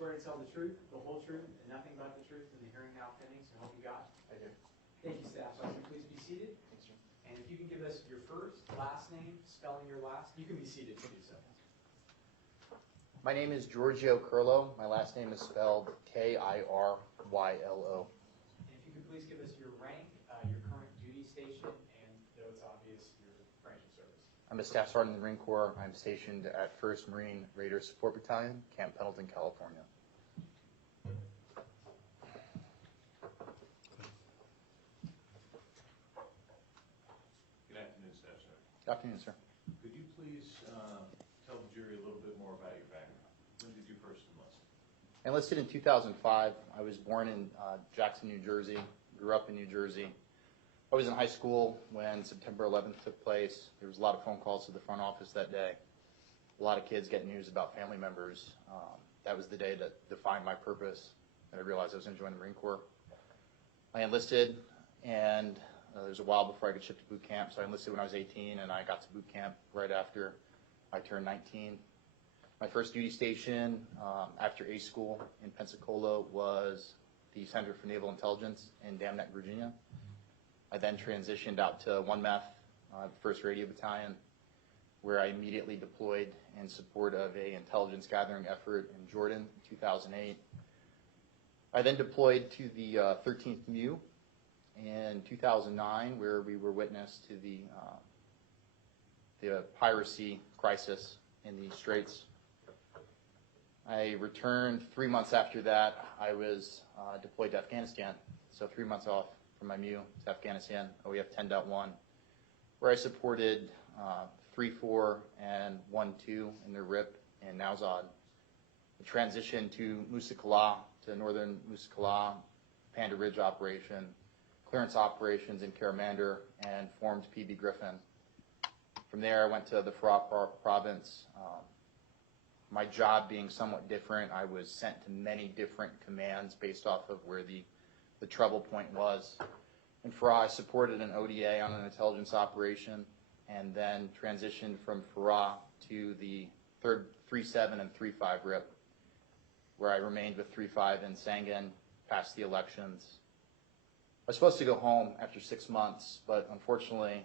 swear to tell the truth, the whole truth, and nothing but the truth in the hearing now pending, so help you God? I do. Thank you, Staff Sergeant. Please be seated. Thanks, sir. And if you can give us your first, last name, spelling your last, you can be seated to do so. My name is Giorgio Kirylo. My last name is spelled K-I-R-Y-L-O. And if you could please give us your rank, your current duty station, and though it's obvious, your branch of service. I'm a Staff Sergeant in the Marine Corps. I'm stationed at 1st Marine Raider Support Battalion, Camp Pendleton, California. Good afternoon, Staff Sergeant. Good afternoon, sir. Could you please tell the jury a little bit more about your background? When did you first enlist? I enlisted in 2005. I was born in Jackson, New Jersey, grew up in New Jersey. I was in high school when September 11th took place. There was a lot of phone calls to the front office that day. A lot of kids getting news about family members. That was the day that defined my purpose, and I realized I was going to join the Marine Corps. I enlisted, and there was a while before I could ship to boot camp, so I enlisted when I was 18, and I got to boot camp right after I turned 19. My first duty station after A school in Pensacola was the Center for Naval Intelligence in Dam Neck, Virginia. I then transitioned out to 1MEF, 1st Radio Battalion, where I immediately deployed in support of an intelligence gathering effort in Jordan in 2008. I then deployed to the 13th MU in 2009, where we were witness to the piracy crisis in the Straits. I returned 3 months after that. I was deployed to Afghanistan, so 3 months off from my MU to Afghanistan, OEF 10.1, where I supported 3-4 and 1-2 in the RIP in Nowzad. The transition to Musa Qala, to northern Musa Qala, Panda Ridge operation, clearance operations in Karamandir, and formed PB Griffin. From there, I went to the Farah province. My job being somewhat different, I was sent to many different commands based off of where the trouble point was. In Farah, I supported an ODA on an intelligence operation, and then transitioned from Farah to the 3-7 and 3-5 RIP, where I remained with 3-5 in Sangin past the elections. I was supposed to go home after 6 months, but unfortunately,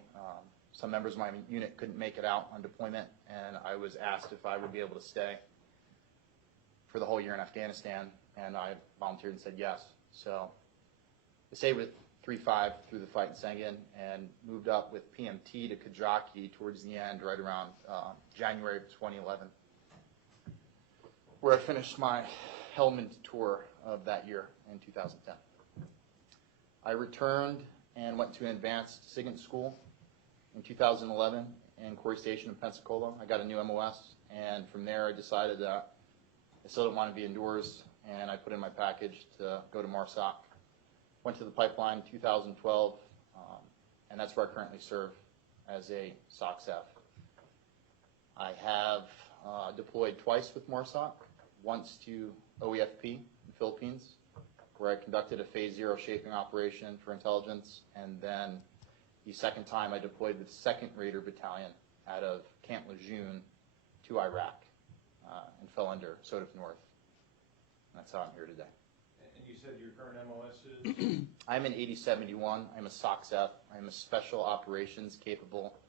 some members of my unit couldn't make it out on deployment, and I was asked if I would be able to stay for the whole year in Afghanistan, and I volunteered and said yes. So I stayed with 3-5 through the fight in Sangin and moved up with PMT to Kajaki towards the end, right around January of 2011, where I finished my Helmand tour of that year in 2010. I returned and went to an advanced SIGINT school in 2011 in Quarry Station in Pensacola. I got a new MOS, and from there I decided that I still didn't want to be indoors, and I put in my package to go to MARSOC. Went to the pipeline in 2012, and that's where I currently serve as a SOCSF. I have deployed twice with MARSOC, once to OEFP in the Philippines, where I conducted a Phase 0 shaping operation for intelligence, and then the second time I deployed with 2nd Raider Battalion out of Camp Lejeune to Iraq and fell under Sodif North. And that's how I'm here today. And you said your current MOS is? I'm an 8071. I'm a SOCSF. I'm a Special Operations Capable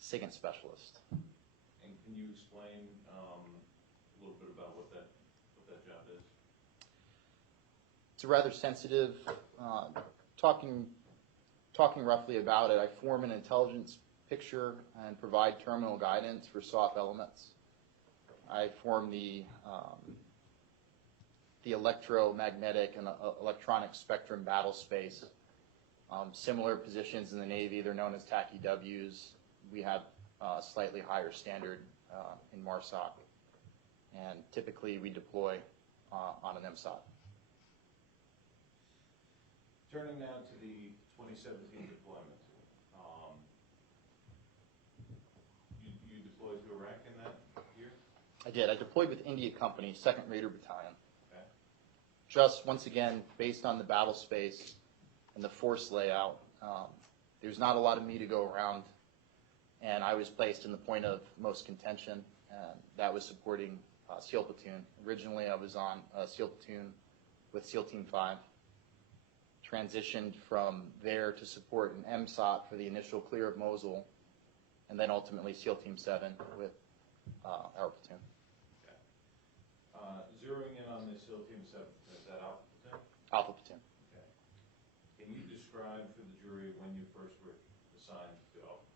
SIGINT Specialist. And can you explain a little bit about what that job is? It's a rather sensitive, talking roughly about it, I form an intelligence picture and provide terminal guidance for SOF elements. I form the electromagnetic and electronic spectrum battle space. Similar positions in the Navy, they're known as TACI-Ws. We have a slightly higher standard in MARSOC, and typically we deploy on an MSOT. Turning now to the 2017 deployment. You deployed to Iraq in that year? I did. I deployed with India Company, 2nd Raider Battalion. Okay. Just, once again, based on the battle space and the force layout, there's not a lot of me to go around, and I was placed in the point of most contention, and that was supporting SEAL platoon. Originally, I was on a SEAL platoon with SEAL Team 5. Transitioned from there to support an MSOT for the initial clear of Mosul, and then ultimately SEAL Team 7 with our platoon. Okay. Zeroing in on the SEAL Team 7, is that Alpha Platoon? Alpha platoon. Okay. Can you describe for the jury when you first were assigned to Alpha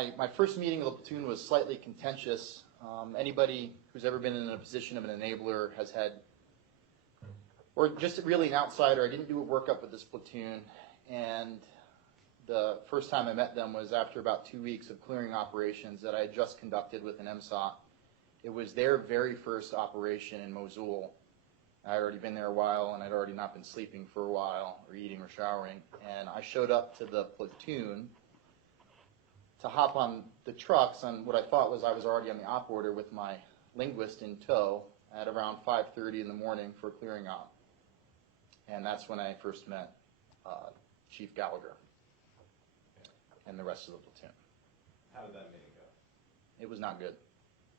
Platoon? My first meeting of the platoon was slightly contentious. Anybody who's ever been in a position of an enabler has had, or just really an outsider. I didn't do a workup with this platoon, and the first time I met them was after about 2 weeks of clearing operations that I had just conducted with an MSOT. It was their very first operation in Mosul. I had already been there a while, and I'd already not been sleeping for a while, or eating or showering, and I showed up to the platoon to hop on the trucks on what I thought was I was already on the op order with my linguist in tow at around 5:30 in the morning for a clearing op. And that's when I first met Chief Gallagher and the rest of the platoon. How did that meeting go? It was not good.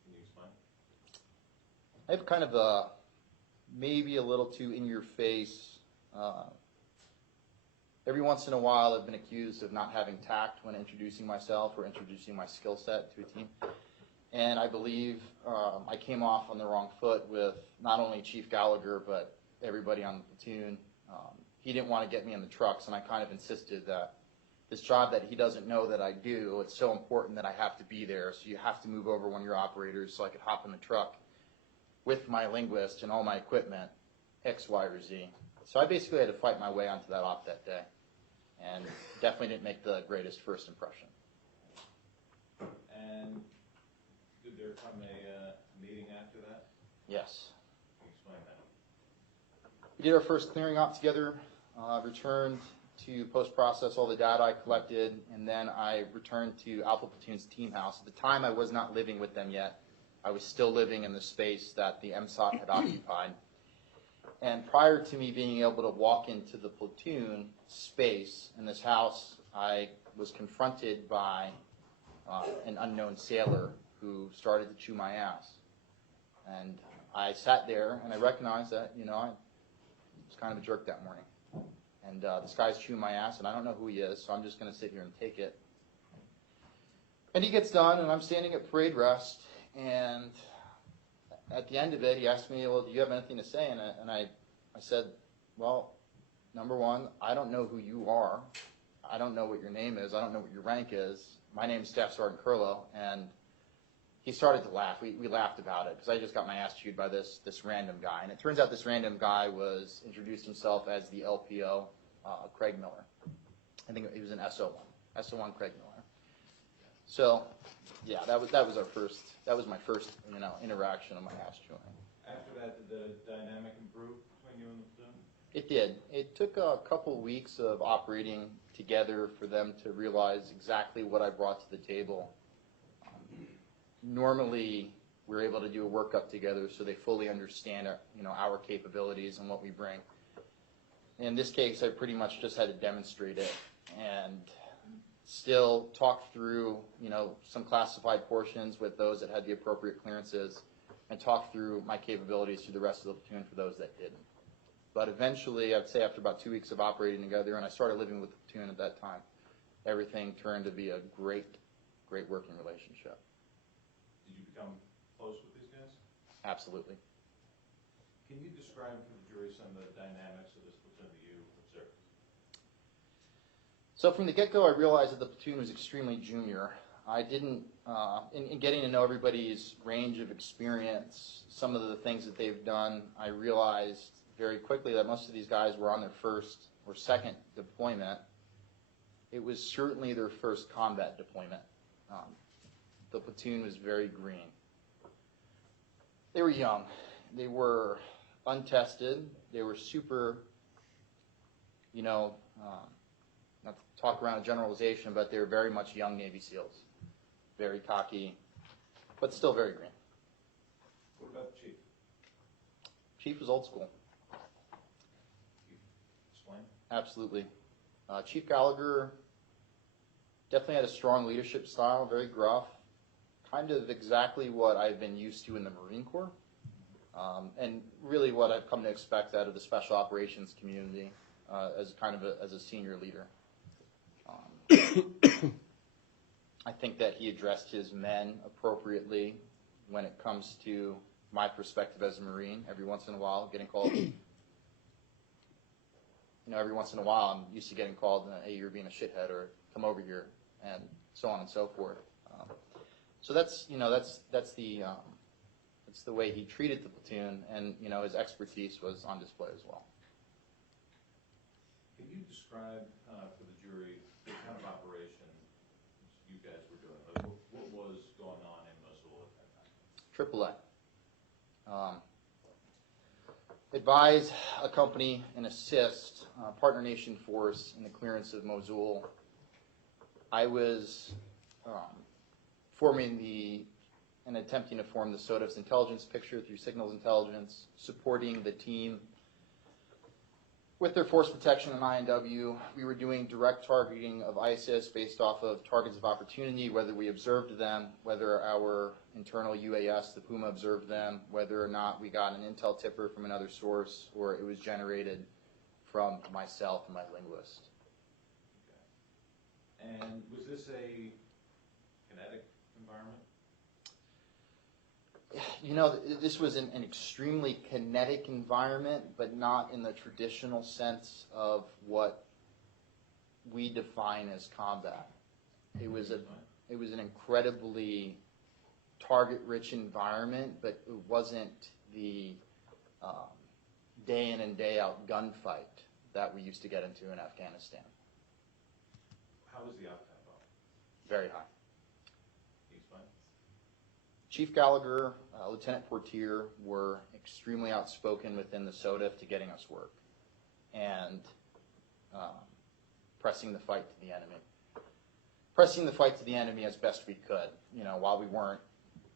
Can you explain? I have kind of a, maybe a little too in-your-face, every once in a while I've been accused of not having tact when introducing myself or introducing my skill set to a team. And I believe I came off on the wrong foot with not only Chief Gallagher, but everybody on the platoon. He didn't want to get me in the trucks, and I kind of insisted that this job that he doesn't know that I do, it's so important that I have to be there, so you have to move over one of your operators so I could hop in the truck with my linguist and all my equipment, X, Y, or Z. So I basically had to fight my way onto that op that day, and definitely didn't make the greatest first impression. And did there come a meeting after that? Yes. Can you explain that? We did our first clearing op together, returned to post-process all the data I collected, and then I returned to Alpha Platoon's team house. At the time, I was not living with them yet. I was still living in the space that the MSOT had occupied. And prior to me being able to walk into the platoon space in this house, I was confronted by an unknown sailor who started to chew my ass. And I sat there and I recognized that, I was kind of a jerk that morning. And this guy's chewing my ass, and I don't know who he is, so I'm just going to sit here and take it. And he gets done, and I'm standing at parade rest, and at the end of it, he asked me, well, do you have anything to say? And I said, well, number one, I don't know who you are. I don't know what your name is. I don't know what your rank is. My name is Staff Sergeant Kirylo, and he started to laugh. We laughed about it, because I just got my ass chewed by this random guy. And it turns out this random guy was introduced himself as the LPO, Craig Miller. I think he was an SO1 Craig Miller. So, yeah, that was my first, interaction of my ass chewing. After that, did the dynamic improve between you and the platoon? It did. It took a couple weeks of operating together for them to realize exactly what I brought to the table. Normally, we're able to do a workup together so they fully understand our capabilities and what we bring. In this case, I pretty much just had to demonstrate it and still talk through, some classified portions with those that had the appropriate clearances, and talk through my capabilities to the rest of the platoon for those that didn't. But eventually, I'd say after about 2 weeks of operating together, and I started living with the platoon at that time, everything turned to be a great working relationship. Did you become close with these guys? Absolutely. Can you describe for the jury some of the dynamics of this platoon that you observed? So from the get-go, I realized that the platoon was extremely junior. I didn't, in getting to know everybody's range of experience, some of the things that they've done, I realized very quickly that most of these guys were on their first or second deployment. It was certainly their first combat deployment. The platoon was very green. They were young. They were untested. They were super, not to talk around a generalization, but they were very much young Navy SEALs. Very cocky, but still very green. What about the chief? Chief was old school. Explain. Absolutely. Chief Gallagher definitely had a strong leadership style, very gruff, kind of exactly what I've been used to in the Marine Corps, and really what I've come to expect out of the Special Operations community as kind of as a senior leader. I think that he addressed his men appropriately when it comes to my perspective as a Marine. Every once in a while, getting called, every once in a while, I'm used to getting called, hey, you're being a shithead, or come over here, and so on and so forth. So that's the way he treated the platoon, and his expertise was on display as well. Can you describe for the jury the kind of operation you guys were doing? Like, what was going on in Mosul at that time? AAA. Advise, accompany, and assist partner nation force in the clearance of Mosul. I was forming and attempting to form the SOTF's intelligence picture through signals intelligence, supporting the team with their force protection and INW. We were doing direct targeting of ISIS based off of targets of opportunity, whether we observed them, whether our internal UAS, the Puma, observed them, whether or not we got an intel tipper from another source, or it was generated from myself and my linguist. Okay. And was this a kinetic environment? This was an extremely kinetic environment, but not in the traditional sense of what we define as combat. It was an incredibly target-rich environment, but it wasn't the day in and day out gunfight that we used to get into in Afghanistan. How was the up-tempo? Very high. Can you explain? Chief Gallagher, Lieutenant Portier were extremely outspoken within the SOTF to getting us work and pressing the fight to the enemy. Pressing the fight to the enemy as best we could. While we weren't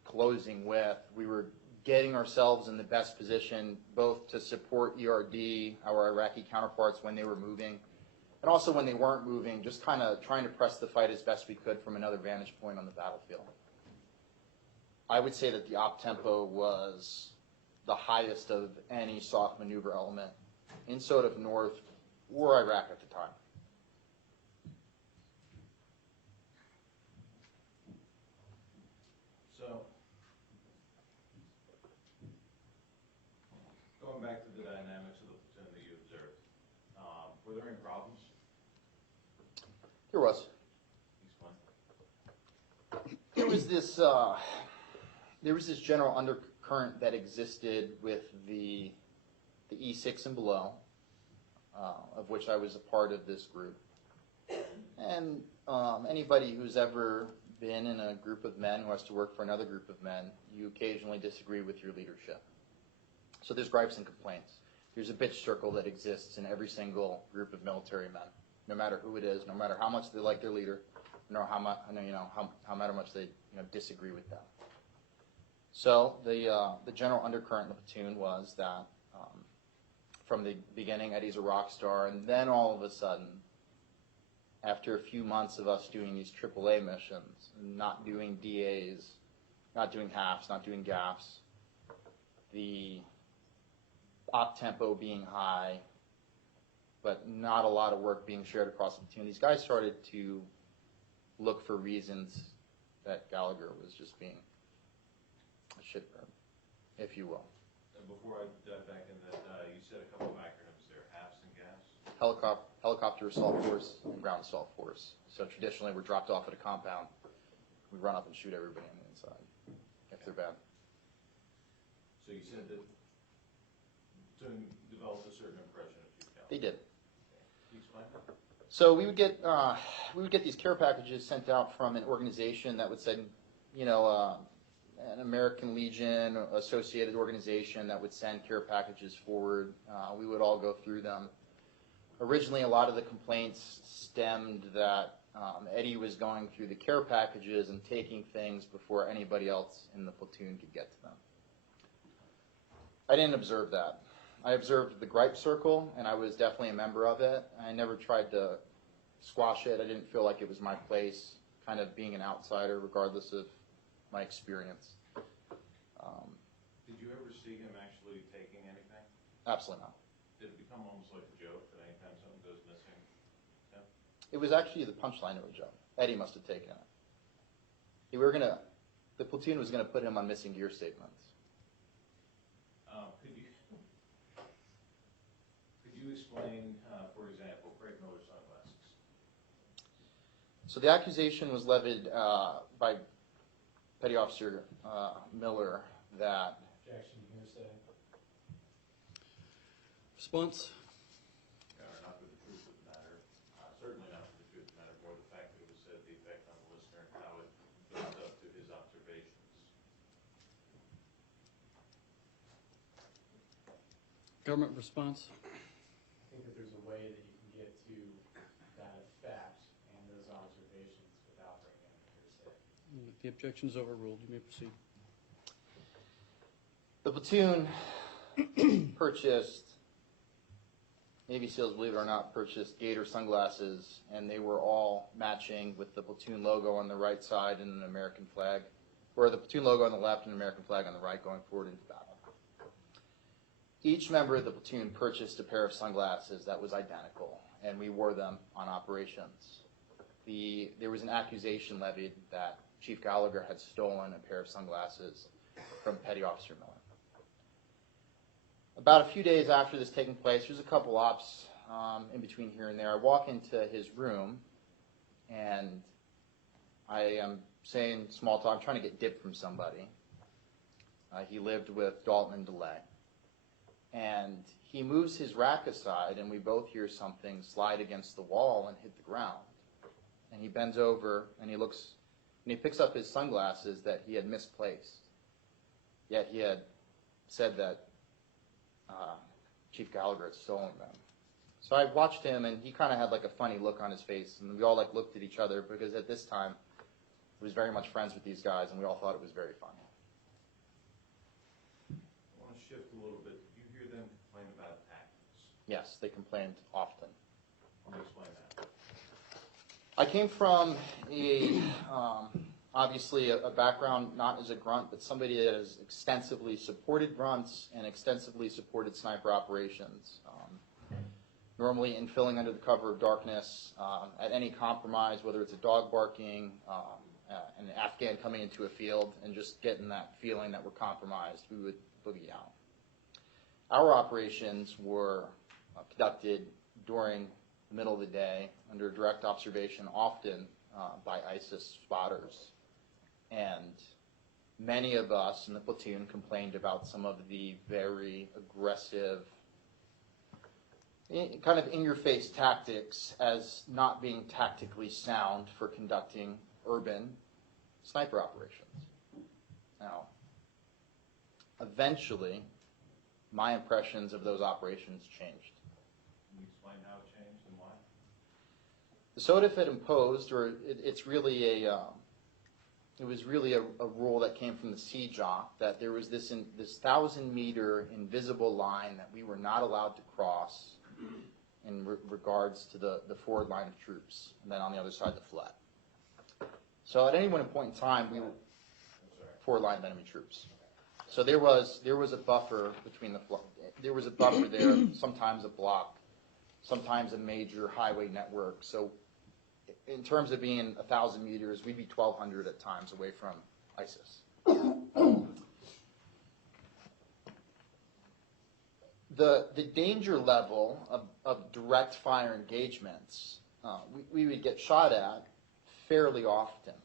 closing with, we were getting ourselves in the best position both to support ERD, our Iraqi counterparts, when they were moving, and also when they weren't moving, just kind of trying to press the fight as best we could from another vantage point on the battlefield. I would say that the op tempo was the highest of any soft maneuver element in SOTF North or Iraq at the time. So, going back to the dynamics of the platoon that you observed, were there any problems? There was. Explain. There was this general undercurrent that existed with the E6 and below, of which I was a part of this group. And anybody who's ever been in a group of men who has to work for another group of men, you occasionally disagree with your leadership. So there's gripes and complaints. There's a bitch circle that exists in every single group of military men, no matter who it is, no matter how much they like their leader, no how much they disagree with them. So the general undercurrent in the platoon was that from the beginning, Eddie's a rock star, and then all of a sudden, after a few months of us doing these AAA missions, not doing DAs, not doing halves, not doing gaffs, the op tempo being high, but not a lot of work being shared across the platoon, these guys started to look for reasons that Gallagher was just being a shitbird, if you will. And before I dive back in that, you said a couple of acronyms there, HAFs and GAFs. Helicopter Assault Force and Ground Assault Force. So traditionally we're dropped off at a compound. We run up and shoot everybody on the inside, if they're bad. So you said that to develop a certain impression of Chief Gallagher. They did. Can you explain? So we would get these care packages sent out from an organization that would send, an American Legion associated organization that would send care packages forward. We would all go through them. Originally, a lot of the complaints stemmed that Eddie was going through the care packages and taking things before anybody else in the platoon could get to them. I didn't observe that. I observed the gripe circle, and I was definitely a member of it. I never tried to squash it. I didn't feel like it was my place, kind of being an outsider, regardless of my experience. Did you ever see him actually taking anything? Absolutely not. Did it become almost like a joke that anytime something goes missing? Yeah. It was actually the punchline of a joke. Eddie must have taken it. The platoon was gonna put him on missing gear statements. Could you explain, for example, Craig Miller's sunglasses? So the accusation was levied by Petty Officer Miller that Objection, hearsay. Response? Not for the truth of the matter, certainly not for the truth of the matter, more the fact that it was said the effect on the listener and how it built up to his observations. Government response? I think that there's a way that you can get to that effect and those observations without bringing in hearsay. The objection is overruled. You may proceed. the platoon purchased, Navy SEALs, believe it or not, purchased Gator sunglasses, and they were all matching with the platoon logo on the right side and an American flag, or the platoon logo on the left and an American flag on the right going forward into battle. Each member of the platoon purchased a pair of sunglasses that was identical, and we wore them on operations. There was an accusation levied that Chief Gallagher had stolen a pair of sunglasses from Petty Officer Miller. About a few days after this taking place, there's a couple ops in between here and there. I walk into his room, and I am saying small talk, I'm trying to get dip from somebody. He lived with Dalton and DeLay. And he moves his rack aside, and we both hear something slide against the wall and hit the ground. And he bends over, and he looks, and he picks up his sunglasses that he had misplaced. Yet he had said that Chief Gallagher had stolen them. So I watched him, and he kind of had like a funny look on his face, and we all like looked at each other because at this time he was very much friends with these guys, and we all thought it was very funny. I want to shift a little bit. Did you hear them complain about tactics? Yes, they complained often. Can you explain that? I came from obviously a background not as a grunt, but somebody that has extensively supported grunts and extensively supported sniper operations. Normally infilling under the cover of darkness at any compromise, whether it's a dog barking, an Afghan coming into a field, and just getting that feeling that we're compromised, we would boogie out. Our operations were conducted during the middle of the day under direct observation, often by ISIS spotters. And many of us in the platoon complained about some of the very aggressive, kind of in-your-face tactics as not being tactically sound for conducting urban sniper operations. Now, eventually, my impressions of those operations changed. Can you explain how it changed and why? The SOTF had imposed, or it's really it was really a rule that came from the CJOC, that there was this 1,000-meter invisible line that we were not allowed to cross in regards to the forward line of troops, and then on the other side the flat. So at any one point in time, we were forward line of enemy troops. So there was a buffer between there was a buffer there, sometimes a block, sometimes a major highway network. So in terms of being 1,000 meters, we'd be 1,200 at times away from ISIS. The danger level of direct fire engagements, we would get shot at fairly often,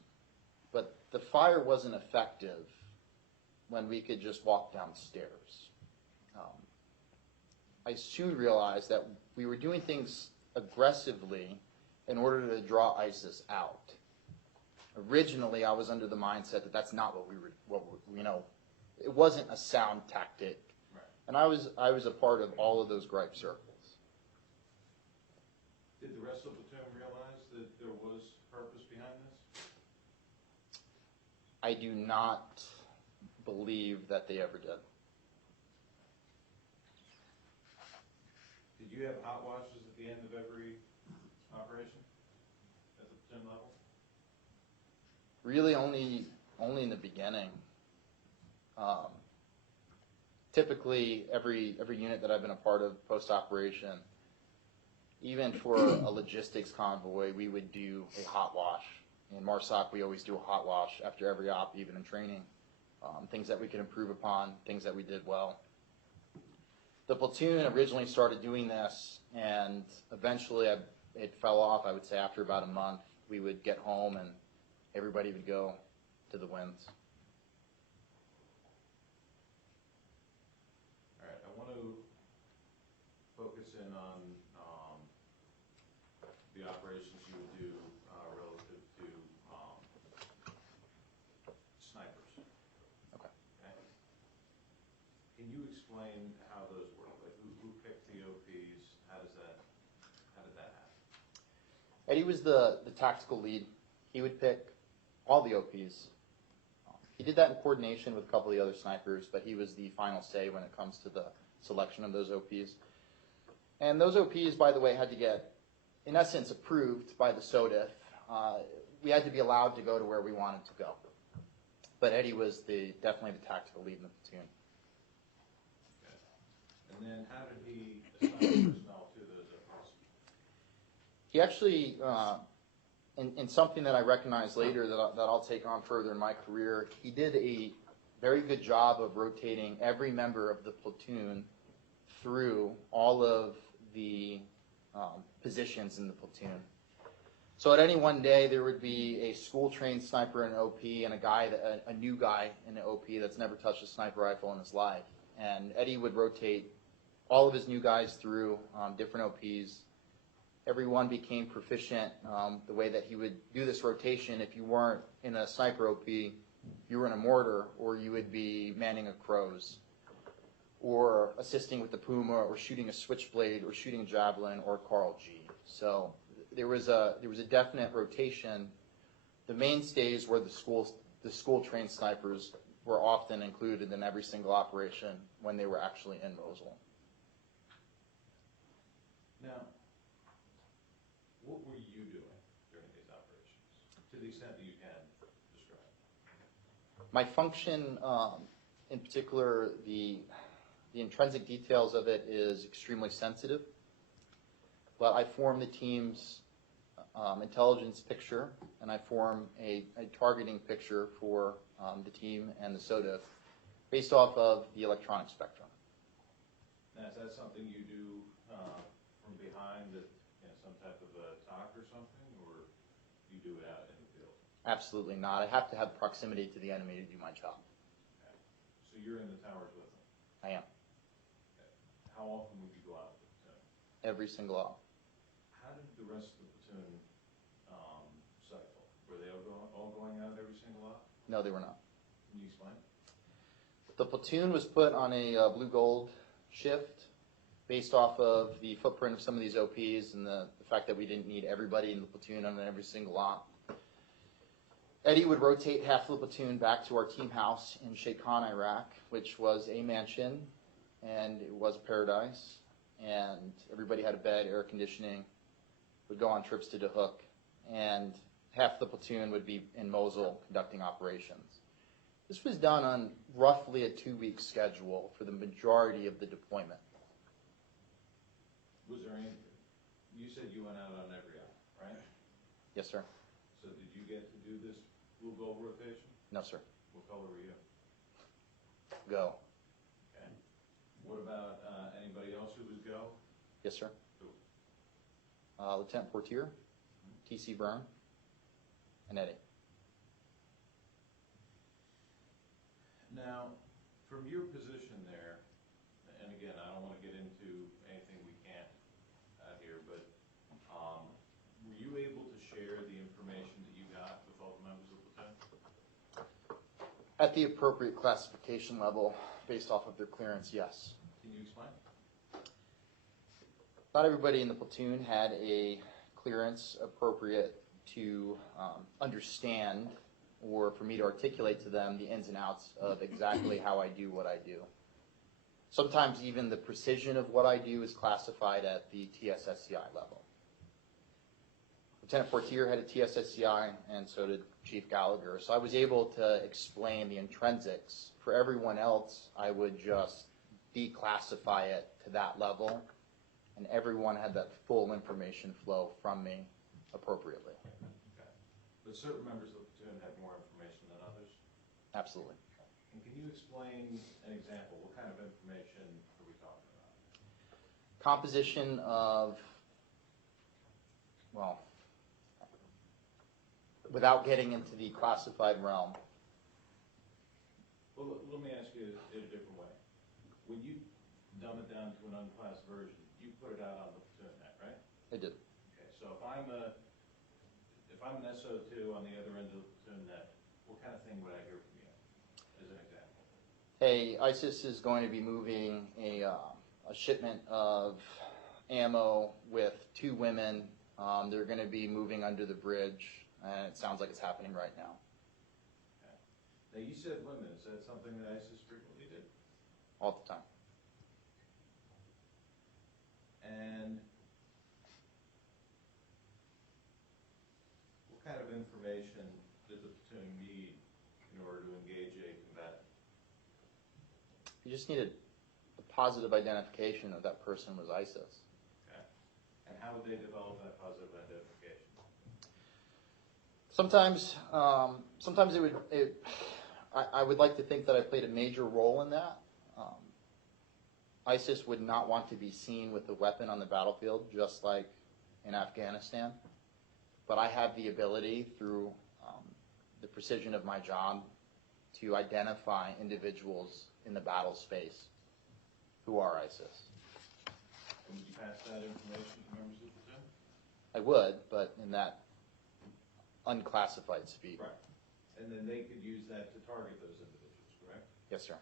but the fire wasn't effective when we could just walk downstairs. I soon realized that we were doing things aggressively in order to draw ISIS out. Originally, I was under the mindset that that's not what it wasn't a sound tactic. Right. And I was a part of all of those gripe circles. Did the rest of the platoon realize that there was purpose behind this? I do not believe that they ever did. Did you have hot washes at the end of every operation at the platoon level? Really, only only in the beginning. Typically, every unit that I've been a part of post-operation, even for a logistics convoy, we would do a hot wash. In MARSOC, we always do a hot wash after every op, even in training. Things that we could improve upon, things that we did well. The platoon originally started doing this, and eventually it fell off. I would say after about a month, we would get home and everybody would go to the winds. All right, I want to focus in on the operations you would do relative to snipers. Okay. Okay. Can you explain how those work? Like who picked the OPs? How did that happen? Eddie was the tactical lead. He would pick all the OPs. He did that in coordination with a couple of the other snipers, but he was the final say when it comes to the selection of those OPs. And those OPs, by the way, had to get, in essence, approved by the SODIF. We had to be allowed to go to where we wanted to go. But Eddie was definitely the tactical lead in the platoon. Okay. And then how did he assign personnel to those OPs? He actually, in something that I recognized later that I'll take on further in my career, he did a very good job of rotating every member of the platoon through all of the positions in the platoon. So at any one day, there would be a school-trained sniper in an OP and a new guy in an OP that's never touched a sniper rifle in his life. And Eddie would rotate all of his new guys through different OPs. Everyone became proficient the way that he would do this rotation. If you weren't in a sniper OP, you were in a mortar, or you would be manning a Crows, or assisting with the Puma, or shooting a Switchblade, or shooting a Javelin, or Carl G. So there was a definite rotation. The mainstays were the school-trained snipers were often included in every single operation when they were actually in Mosul. Now, what were you doing during these operations, to the extent that you can describe? My function, in particular, the intrinsic details of it is extremely sensitive, but I form the team's intelligence picture, and I form a targeting picture for the team and the SODIF based off of the electronic spectrum. Now, is that something you do from behind some type of a talk or something, or you do it out in the field? Absolutely not. I have to have proximity to the enemy to do my job. Okay. So you're in the towers with them? I am. Okay. How often would you go out with the platoon? Every single op. How did the rest of the platoon cycle? Were they all going out every single op? No, they were not. Can you explain? The platoon was put on a blue-gold shift based off of the footprint of some of these OPs and the fact that we didn't need everybody in the platoon on every single op. Eddie would rotate half of the platoon back to our team house in Sheikh Khan, Iraq, which was a mansion, and it was a paradise, and everybody had a bed, air conditioning, would go on trips to Dahuk, and half the platoon would be in Mosul conducting operations. This was done on roughly a 2-week schedule for the majority of the deployment. Was there any, you said you went out on every op, right? Yes, sir. So did you get to do this blue gold rotation? No, sir. What color were you? Go. Okay. What about anybody else who was go? Yes, sir. Who? Lieutenant Portier, T.C. Byrne, and Eddie. Now, from your position there, and again, I don't want to get into anything we can't here, but were you able to share the information that you got with all the members of the platoon? At the appropriate classification level, based off of their clearance, yes. Can you explain? Not everybody in the platoon had a clearance appropriate to understand or for me to articulate to them the ins and outs of exactly how I do what I do. Sometimes even the precision of what I do is classified at the TSSCI level. Lieutenant Fortier had a TSSCI, and so did Chief Gallagher. So I was able to explain the intrinsics. For everyone else, I would just declassify it to that level, and everyone had that full information flow from me appropriately. Okay. But certain members of the platoon had more information than others? Absolutely. And can you explain an example? What kind of information are we talking about? Composition of, well, without getting into the classified realm, Well, let me ask you it a different way. When you dumb it down to an unclassed version, you put it out on the platoon net, right? I did. Okay, so if I'm an SO2 on the other end of the platoon net, what kind of thing would I hear from you, as an example? Hey, ISIS is going to be moving a shipment of ammo with 2 women. They're going to be moving under the bridge, and it sounds like it's happening right now. Okay. Now, you said women. Is that something that ISIS frequently did? All the time. And what kind of information did the platoon need in order to engage a combatant? You just needed a positive identification that that person was ISIS. Okay. And how would they develop that positive identification? Sometimes I would like to think that I played a major role in that. ISIS would not want to be seen with a weapon on the battlefield, just like in Afghanistan. But I have the ability, through the precision of my job, to identify individuals in the battle space who are ISIS. And would you pass that information to members of the platoon? I would, but in that unclassified speed. Right. And then they could use that to target those individuals, correct? Yes, sir.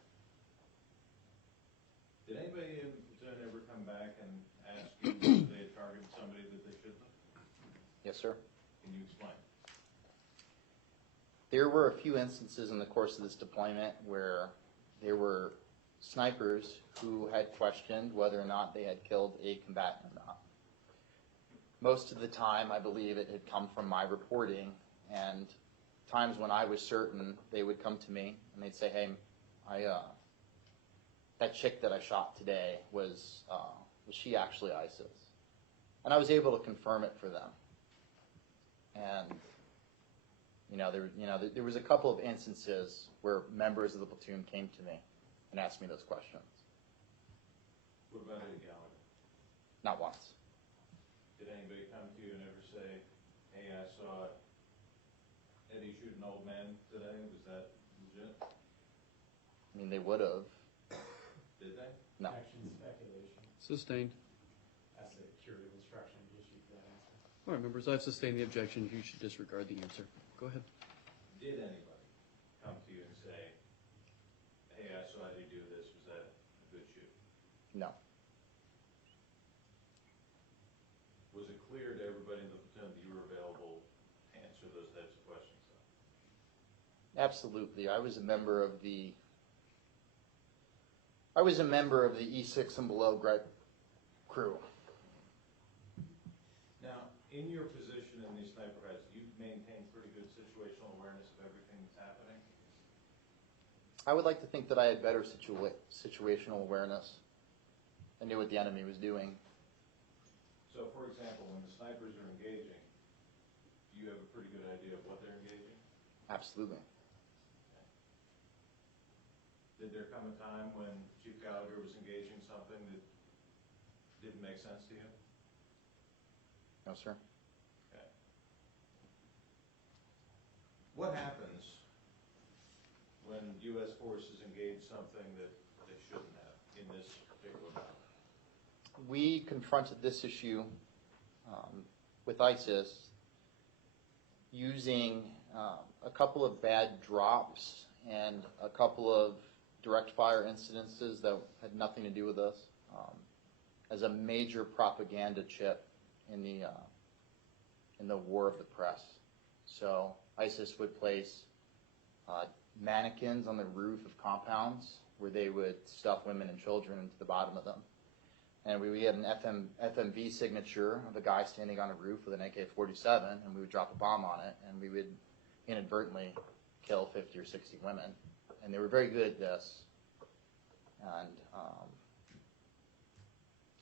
Did anybody in the platoon ever come back and ask you whether they had targeted somebody that they shouldn't have? Yes, sir. Can you explain? There were a few instances in the course of this deployment where there were snipers who had questioned whether or not they had killed a combatant or not. Most of the time, I believe it had come from my reporting, and times when I was certain, they would come to me and they'd say, "Hey, that chick that I shot today, was she actually ISIS?" And I was able to confirm it for them. And there was a couple of instances where members of the platoon came to me and asked me those questions. What about Eddie Gallagher? Not once. Did anybody come to you and ever say, "Hey, I saw Eddie shoot an old man today"? Was that legit? I mean, they would have. Did they? No. Action speculation. Sustained. That's the curative instruction issued for that answer. All right, members, I've sustained the objection. You should disregard the answer. Go ahead. Did anybody come to you and say, "Hey, I saw Eddie do this. Was that a good shoot"? No. Was it clear to everybody in the platoon that you were available to answer those types of questions? Absolutely. I was a member of the E6 and below crew. Now, in your position in these sniper heads, you maintain pretty good situational awareness of everything that's happening? I would like to think that I had better situational awareness. I knew what the enemy was doing. So, for example, when the snipers are engaging, do you have a pretty good idea of what they're engaging? Absolutely. Did there come a time when Chief Gallagher was engaging something that didn't make sense to you? No, sir. Okay. What happens when U.S. forces engage something that they shouldn't have in this particular battle? We confronted this issue with ISIS using a couple of bad drops and a couple of direct fire incidences that had nothing to do with us as a major propaganda chip in the war of the press. So ISIS would place mannequins on the roof of compounds where they would stuff women and children into the bottom of them. and we had an FMV signature of a guy standing on a roof with an AK-47, and we would drop a bomb on it, and we would inadvertently kill 50 or 60 women. And they were very good at this. And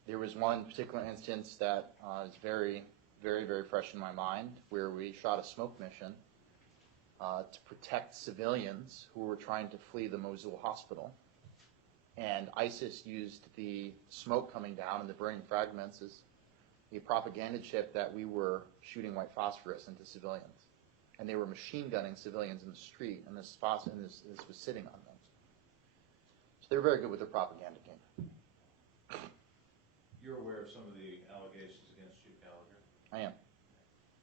there was one particular instance that is very, very, very fresh in my mind, where we shot a smoke mission to protect civilians who were trying to flee the Mosul hospital. And ISIS used the smoke coming down and the burning fragments as a propaganda chip that we were shooting white phosphorus into civilians. And they were machine gunning civilians in the street, and this was sitting on them. So they were very good with their propaganda game. You're aware of some of the allegations against you, Gallagher? I am.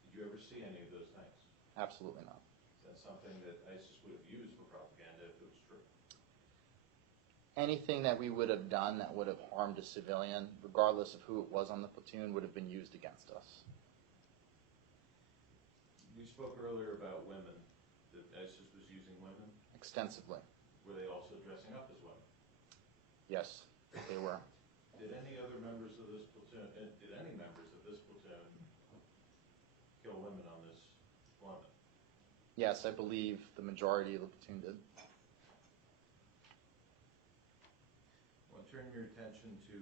Did you ever see any of those things? Absolutely not. Is that something that ISIS would have used for propaganda if it was true? Anything that we would have done that would have harmed a civilian, regardless of who it was on the platoon, would have been used against us. You spoke earlier about women, that ISIS was using women. Extensively. Were they also dressing up as women? Yes, they were. Did any other members of this platoon, did any members of this platoon kill women on this deployment? Yes, I believe the majority of the platoon did. I want to turn your attention to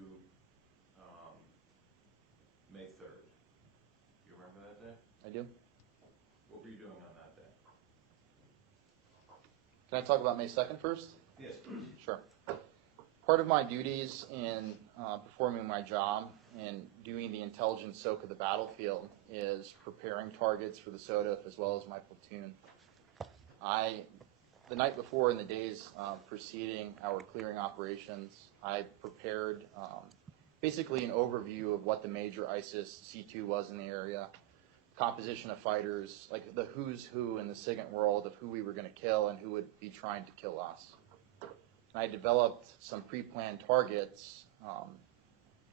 May 3rd. You remember that day? I do. What were you doing on that day? Can I talk about May 2nd first? Yes, please. Sure. Part of my duties in performing my job and doing the intelligence soak of the battlefield is preparing targets for the SOTF as well as my platoon. The night before and the days preceding our clearing operations, I prepared basically an overview of what the major ISIS C2 was in the area, composition of fighters, like the who's who in the SIGINT world of who we were going to kill and who would be trying to kill us. And I developed some pre-planned targets,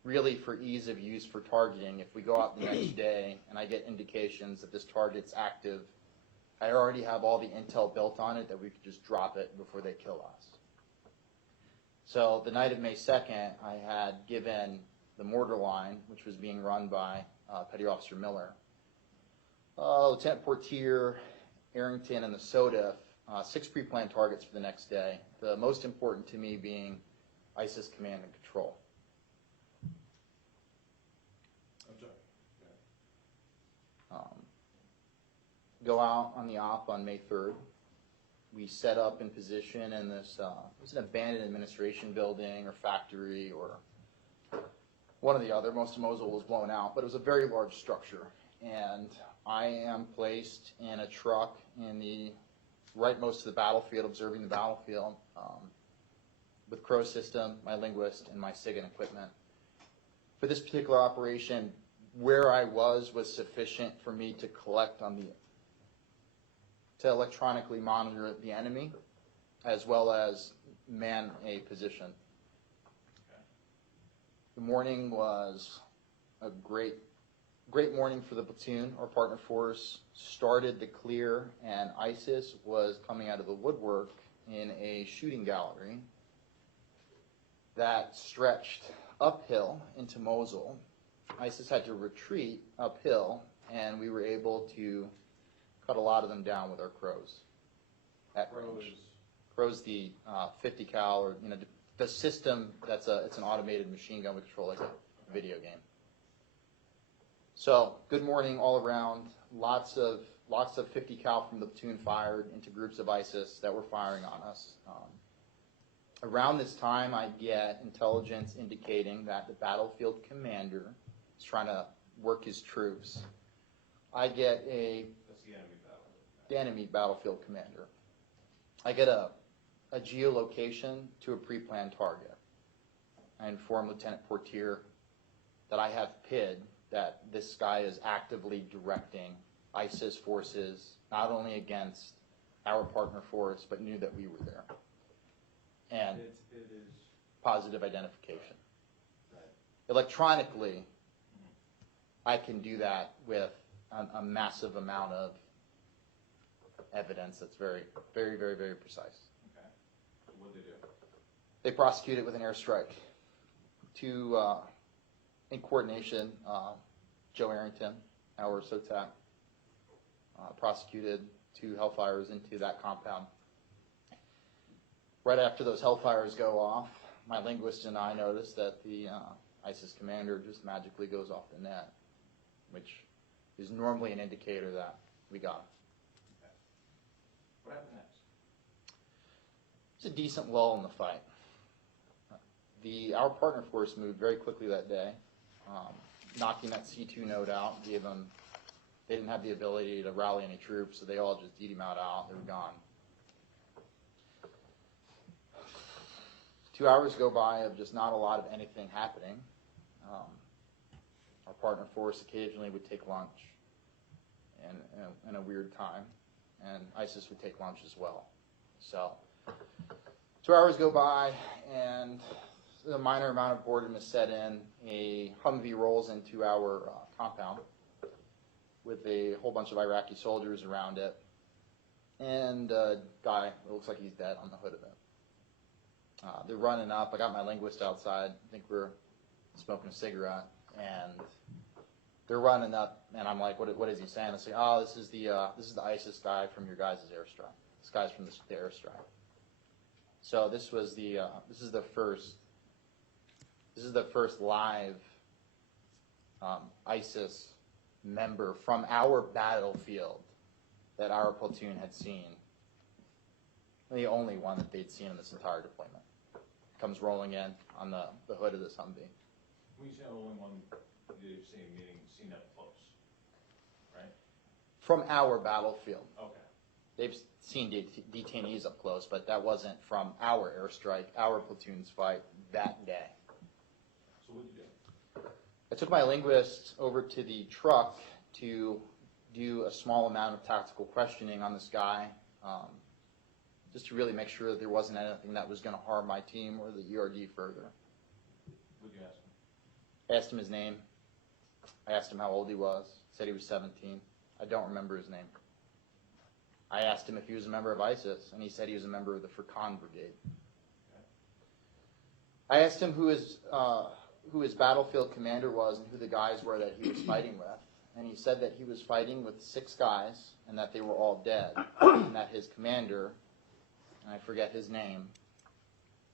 really for ease of use for targeting. If we go out the next day and I get indications that this target's active, I already have all the intel built on it that we could just drop it before they kill us. So the night of May 2nd, I had given the mortar line, which was being run by Petty Officer Miller, Lieutenant Portier, Arrington, and the SOTF, 6 pre-planned targets for the next day, the most important to me being ISIS command and control. I'm sorry. Go out on the op on May 3rd. We set up in position in this, it was an abandoned administration building or factory or one or the other. Most of Mosul was blown out, but it was a very large structure. And I am placed in a truck in the rightmost of the battlefield, observing the battlefield with Crow system, my linguist, and my SIGINT equipment. For this particular operation, where I was sufficient for me to collect on to electronically monitor the enemy, as well as man a position. Okay. The morning was a great morning for the platoon. Our partner force started the clear, and ISIS was coming out of the woodwork in a shooting gallery that stretched uphill into Mosul. ISIS had to retreat uphill, and we were able to cut a lot of them down with our Crows at range. Crow's the 50 cal, or the system that's it's an automated machine gun we control like a video game. So good morning all around. Lots of 50 cal from the platoon fired into groups of ISIS that were firing on us. Around this time, I get intelligence indicating that the battlefield commander is trying to work his troops. I get That's the enemy battlefield. the enemy battlefield commander. I get a geolocation to a pre-planned target. I inform Lieutenant Portier that I have PID, that this guy is actively directing ISIS forces, not only against our partner force, but knew that we were there. And It is positive identification. right. Electronically, I can do that with a massive amount of evidence that's very, very, very, very precise. Okay. So what did they do? They prosecute it with an airstrike. Two in coordination, Joe Arrington, our SOTAC, prosecuted 2 hellfires into that compound. Right after those hellfires go off, my linguist and I noticed that the ISIS commander just magically goes off the net, which is normally an indicator that we got him. Okay. What happened next? It's a decent lull in the fight. Our partner force moved very quickly that day, knocking that C2 node out. They didn't have the ability to rally any troops, so they all just eat him out. They were gone. 2 hours go by of just not a lot of anything happening. Our partner force occasionally would take lunch in a weird time, and ISIS would take lunch as well. So 2 hours go by, and a minor amount of boredom is set in. A Humvee rolls into our compound with a whole bunch of Iraqi soldiers around it, and a guy, it looks like he's dead, on the hood of it. They're running up. I got my linguist outside. I think we're smoking a cigarette, and they're running up, and I'm like, what is he saying? They say, oh, this is the ISIS guy from your guys' airstrike. This guy's from the airstrike. So this is the first live ISIS member from our battlefield that our platoon had seen. The only one that they'd seen in this entire deployment. Comes rolling in on the hood of this Humvee. When you say only one you've seen, meaning seen up close, right? From our battlefield. Okay. They've seen detainees up close, but that wasn't from our airstrike, our platoon's fight that day. So what did you do? I took my linguist over to the truck to do a small amount of tactical questioning on this guy, just to really make sure that there wasn't anything that was going to harm my team or the ERD further. What did you ask him? I asked him his name. I asked him how old he was. He said he was 17. I don't remember his name. I asked him if he was a member of ISIS, and he said he was a member of the Furqan Brigade. Okay. I asked him who his battlefield commander was and who the guys were that he was fighting with, and he said that he was fighting with 6 guys and that they were all dead, and that his commander, and I forget his name,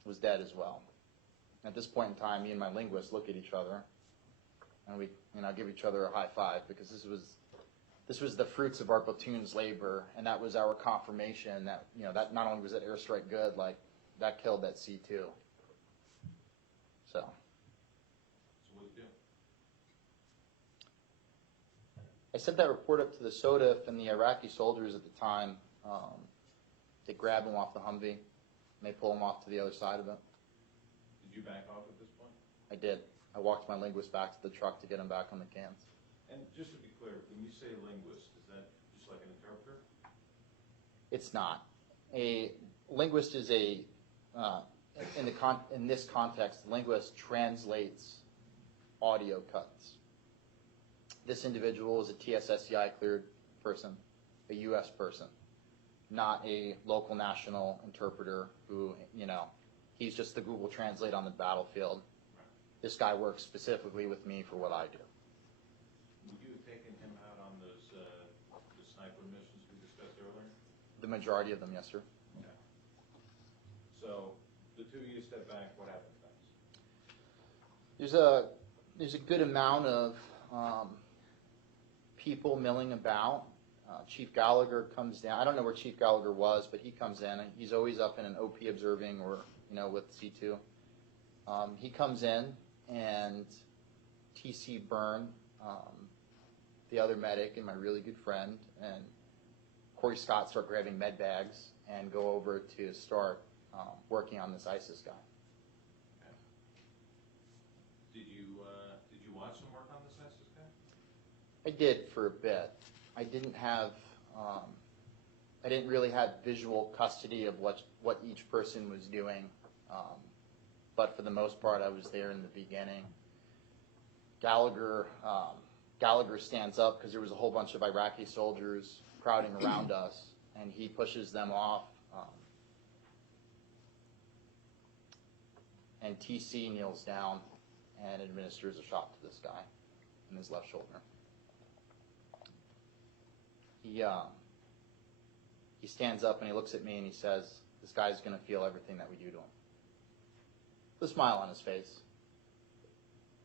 was dead as well. At this point in time, me and my linguist look at each other, and we, give each other a high five, because this was the fruits of our platoon's labor, and that was our confirmation that, that not only was that airstrike good, like, that killed that C2. So. So what did you do? I sent that report up to the SOTF and the Iraqi soldiers at the time. They grab him off the Humvee, and they pull him off to the other side of it. Did you back off at this point? I did. I walked my linguist back to the truck to get him back on the cans. And just to be clear, when you say linguist, is that just like an interpreter? It's not. A linguist is in this context, linguist translates audio cuts. This individual is a TSSCI cleared person, a U.S. person, not a local national interpreter who, he's just the Google Translate on the battlefield. Right. This guy works specifically with me for what I do. Would you have taken him out on those the sniper missions we discussed earlier? The majority of them, yes, sir. Okay. So the 2 of you step back, what happens next? There's a good amount of people milling about. Chief Gallagher comes down. I don't know where Chief Gallagher was, but he comes in. He's always up in an OP observing or, with C2. He comes in, and TC Byrne, the other medic and my really good friend, and Corey Scott start grabbing med bags and go over to start working on this ISIS guy. Okay. Did you watch them work on this ISIS guy? I did for a bit. I didn't really have visual custody of what each person was doing, but for the most part, I was there in the beginning. Gallagher stands up because there was a whole bunch of Iraqi soldiers crowding around us, and he pushes them off. And TC kneels down and administers a shot to this guy in his left shoulder. He stands up and he looks at me and he says, "This guy's going to feel everything that we do to him." With a smile on his face.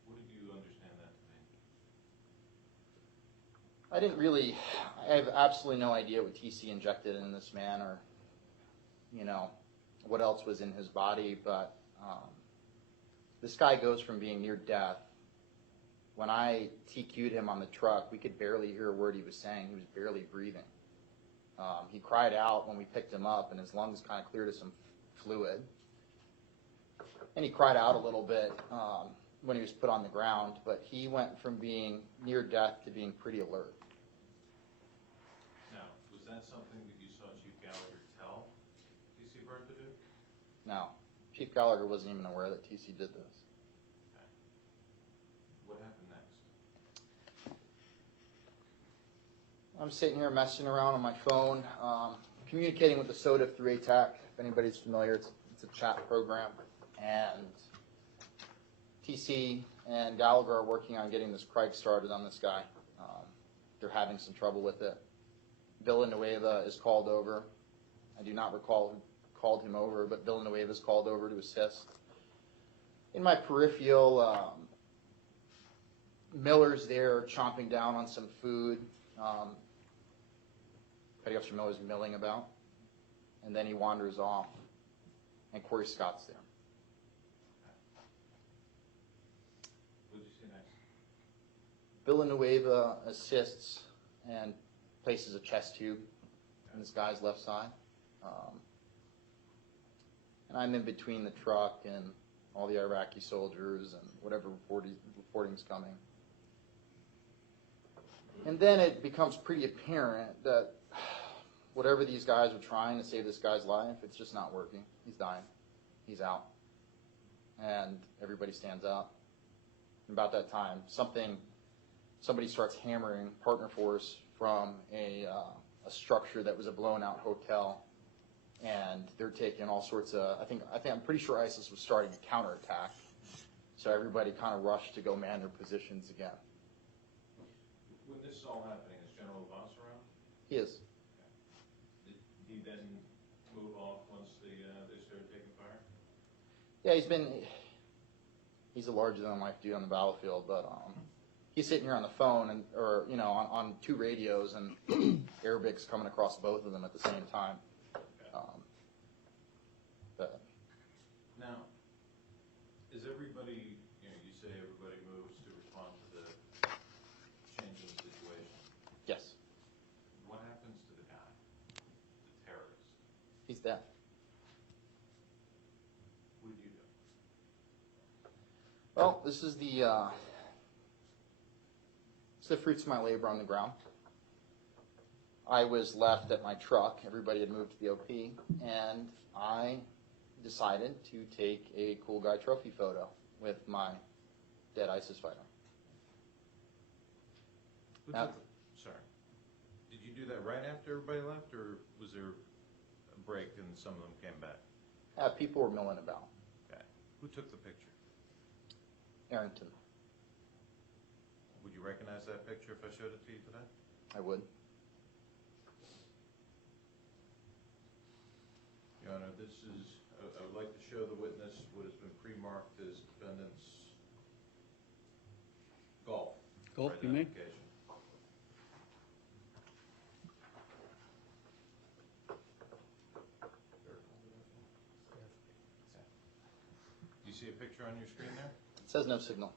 What did you understand that to mean? I didn't really, I have absolutely no idea what TC injected in this man or, what else was in his body, but this guy goes from being near death. When I TQ'd him on the truck, we could barely hear a word he was saying. He was barely breathing. He cried out when we picked him up, and his lungs kind of cleared of some fluid. And he cried out a little bit when he was put on the ground, but he went from being near death to being pretty alert. Now, was that something that you saw Chief Gallagher tell TC Burt to do? Now, Chief Gallagher wasn't even aware that TC did this. Okay. What happened next? I'm sitting here messing around on my phone, communicating with the SOTA through ATAC. If anybody's familiar, it's a chat program. And TC and Gallagher are working on getting this Craig started on this guy. They're having some trouble with it. Villanueva is called over. I do not recall who called him over, but Villanueva is called over to assist. In my peripheral, Miller's there chomping down on some food. Petty Officer Miller's milling about. And then he wanders off. And Corey Scott's there. What did you see next? Villanueva assists and places a chest tube in this guy's left side. And I'm in between the truck and all the Iraqi soldiers and whatever reporting's coming. And then it becomes pretty apparent that whatever these guys are trying to save this guy's life, it's just not working. He's dying. He's out. And everybody stands up. And about that time, somebody starts hammering partner force from a structure that was a blown-out hotel. And they're taking all sorts of, I'm pretty sure ISIS was starting a counterattack. So everybody kind of rushed to go man their positions again. When this is all happening, is General Voss around? He is. Did he then move off once they started taking fire? Yeah, he's a larger-than-life dude on the battlefield, but he's sitting here on the phone on two radios, and Arabic's coming across both of them at the same time. But now, is everybody, you say everybody moves to respond to the change in the situation. yes, What happens to the guy, the terrorist? he's dead. What did you do? Well, this is the fruits of my labor on the ground. I was left at my truck. Everybody had moved to the OP, and I decided to take a cool guy trophy photo with my dead ISIS fighter. Sorry. Did you do that right after everybody left, or was there a break and some of them came back? People were milling about. Okay. Who took the picture? Arrington, Would you recognize that picture if I showed it to you today? I would. Your Honor, this is, I would like to show the witness what has been pre-marked as defendant's golf. Golf, you may. identification. Do you see a picture on your screen there? It says no signal.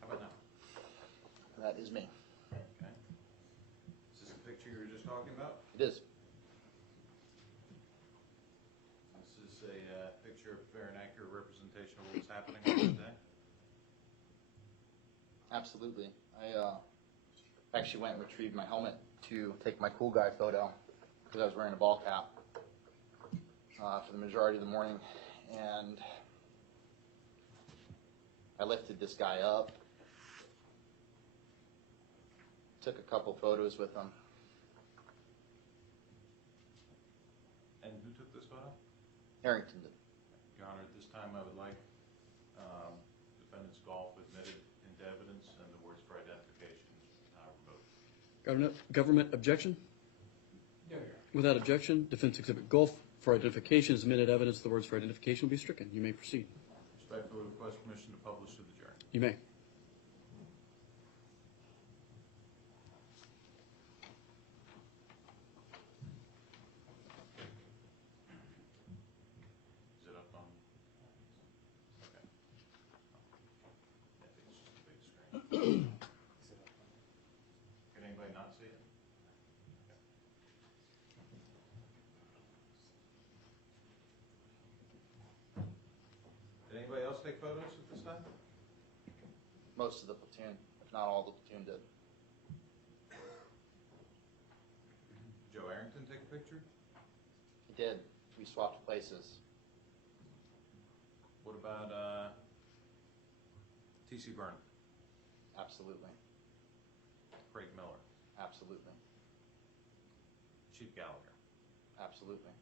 How about now? That is me. Okay. Is this the picture you were just talking about? It is. This is this a picture of fair and accurate representation of what was happening on that day? Absolutely. I actually went and retrieved my helmet to take my cool guy photo because I was wearing a ball cap for the majority of the morning, and I lifted this guy up, took a couple photos with him. And who took this photo? Harrington did. Your Honor, at this time I would like defendant's golf admitted into evidence and the words for identification revoked. Government objection? No, Your Honor. Without objection, defense exhibit Gulf for identification is admitted evidence. The words for identification will be stricken. You may proceed. Respectfully request permission to publish to the jury. You may. Is it up on? Okay. I think it's just a big screen. Can anybody not see it? Did anybody else take photos at this time? Most of the platoon, if not all the platoon, did. Joe Arrington take a picture? He did. We swapped places. What about T.C. Byrne, Absolutely. Craig Miller, Absolutely. Chief Gallagher? Absolutely.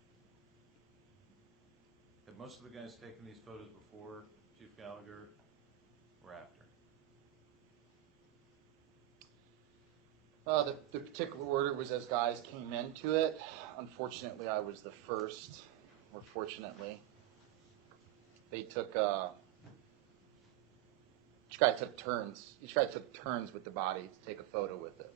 Have most of the guys taken these photos before Chief Gallagher or after? The particular order was as guys came into it. Unfortunately, I was the first, or fortunately. They took, each guy took turns. Each guy took turns with the body to take a photo with it.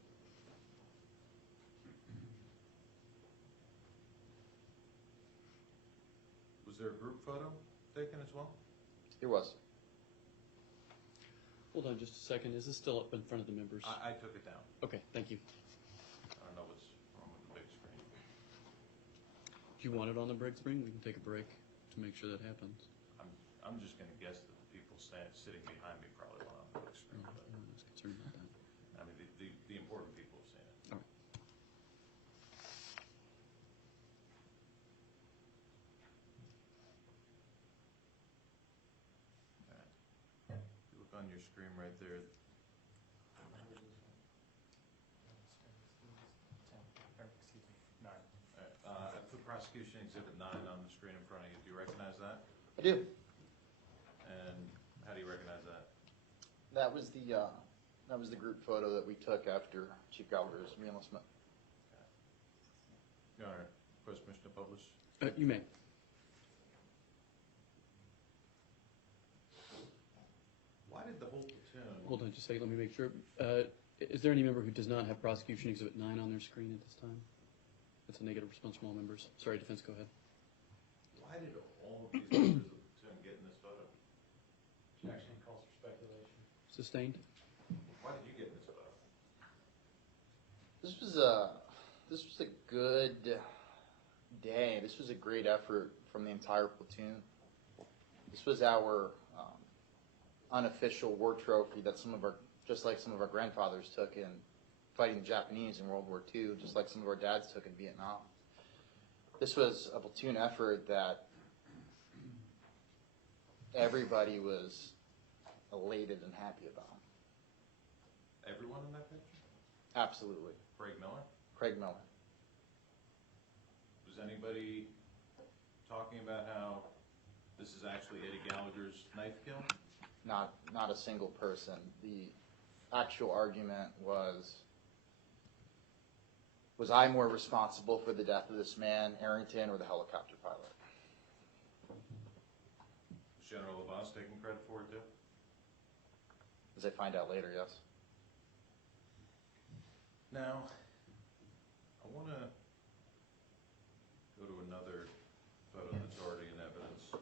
Was there a group photo taken as well? There was. Hold on just a second. Is this still up in front of the members? I took it down. Okay, thank you. I don't know what's wrong with the big screen. If you want it on the break screen, we can take a break to make sure that happens. I'm just going to guess that the people sitting behind me probably want it on the big screen. I'm But, not as concerned about that. I mean, the important people have seen it. All right. Okay. If you look on your screen right there, Excuse me, 9. I put prosecution exhibit 9 on the screen in front of you. Do you recognize that? I do. And how do you recognize that? That was the group photo that we took after Chief Gallagher's reenlistment. Your Honor, request permission to publish. You may. Why did the whole platoon? Hold on just a second. Let me make sure. Is there any member who does not have prosecution exhibit 9 on their screen at this time? That's a negative response from all members. Sorry, defense, go ahead. Why did all of these members of the platoon get in this photo? Objection calls for speculation. Sustained? Why did you get in this photo? This was a good day. This was a great effort from the entire platoon. This was our unofficial war trophy that just like some of our grandfathers took in fighting the Japanese in World War II, just like some of our dads took in Vietnam. This was a platoon effort that everybody was elated and happy about. Everyone in that picture? Absolutely. Craig Miller? Craig Miller. Was anybody talking about how this is actually Eddie Gallagher's knife kill? Not a single person. The actual argument was I more responsible for the death of this man, Arrington, or the helicopter pilot? Was General LaBasse taking credit for it too? As I find out later, yes. Now, I want to go to another photo that's already in evidence, if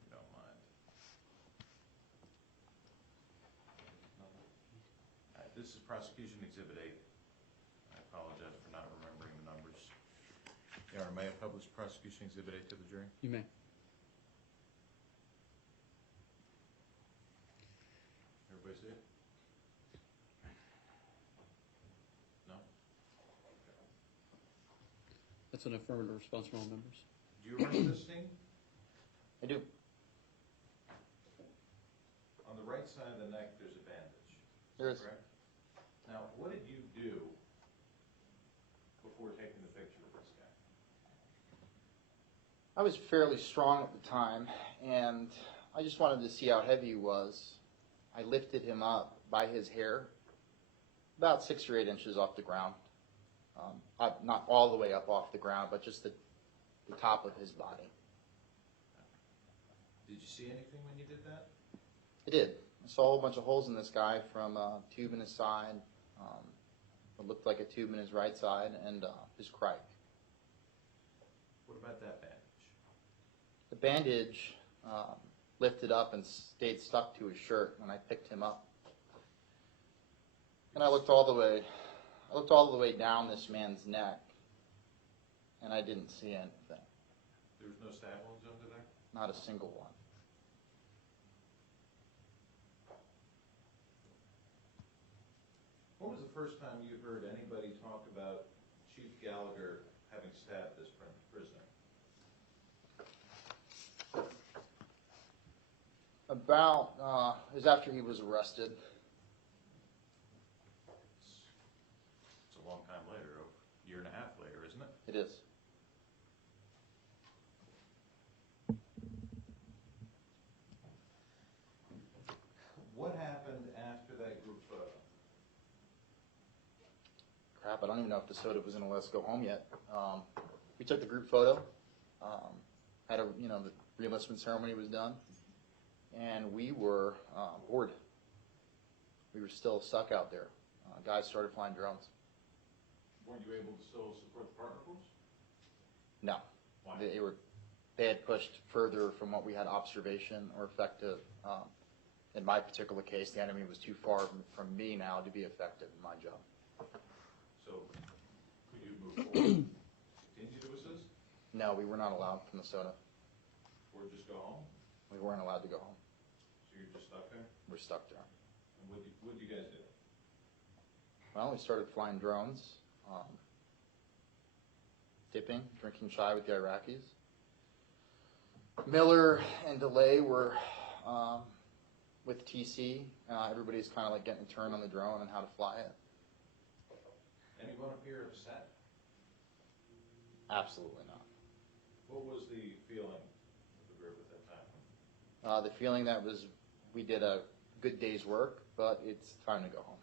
you don't mind. All right, this is prosecution exhibit 8. I apologize for not remembering the numbers. Your Honor, may I publish prosecution exhibit A to the jury? You may. Everybody see it? No? That's an affirmative response from all members. Do you remember this scene? I do. On the right side of the neck, there's a bandage. There is. Correct? Now, what did you do before taking the picture of this guy? I was fairly strong at the time, and I just wanted to see how heavy he was. I lifted him up by his hair, about 6 or 8 inches off the ground. Not all the way up off the ground, but just the top of his body. Did you see anything when you did that? I did. I saw a whole bunch of holes in this guy, from a tube in his side, what looked like a tube in his right side, and his crike. What about that bandage? The bandage lifted up and stayed stuck to his shirt when I picked him up. And I looked all the way down this man's neck, and I didn't see anything. There was no stab wounds under there? Not a single one. When was the first time you heard anybody talk about Chief Gallagher having stabbed this prisoner? It was after he was arrested. It's a long time later, a year and a half later, isn't it? It is. What happened after that group photo? Crap, I don't even know if the soda was going to let us go home yet. We took the group photo. Had the re-enlistment ceremony was done, and we were bored. We were still stuck out there. Guys started flying drones. Weren't you able to still support the partner force? No, Why? they had pushed further from what we had observation or effective. In my particular case, the enemy was too far from me now to be effective in my job. So, could you move forward, continue to assist, No, we were not allowed from the soda. or just go home? We weren't allowed to go home. So you're just stuck there? We're stuck there. And what'd you guys do? Well, we started flying drones, dipping, drinking chai with the Iraqis. Miller and DeLay were with TC. Everybody's kind of like getting a turn on the drone and how to fly it. Anyone appear upset? Absolutely not. What was the feeling of the group at that time? The feeling that was we did a good day's work, but it's time to go home.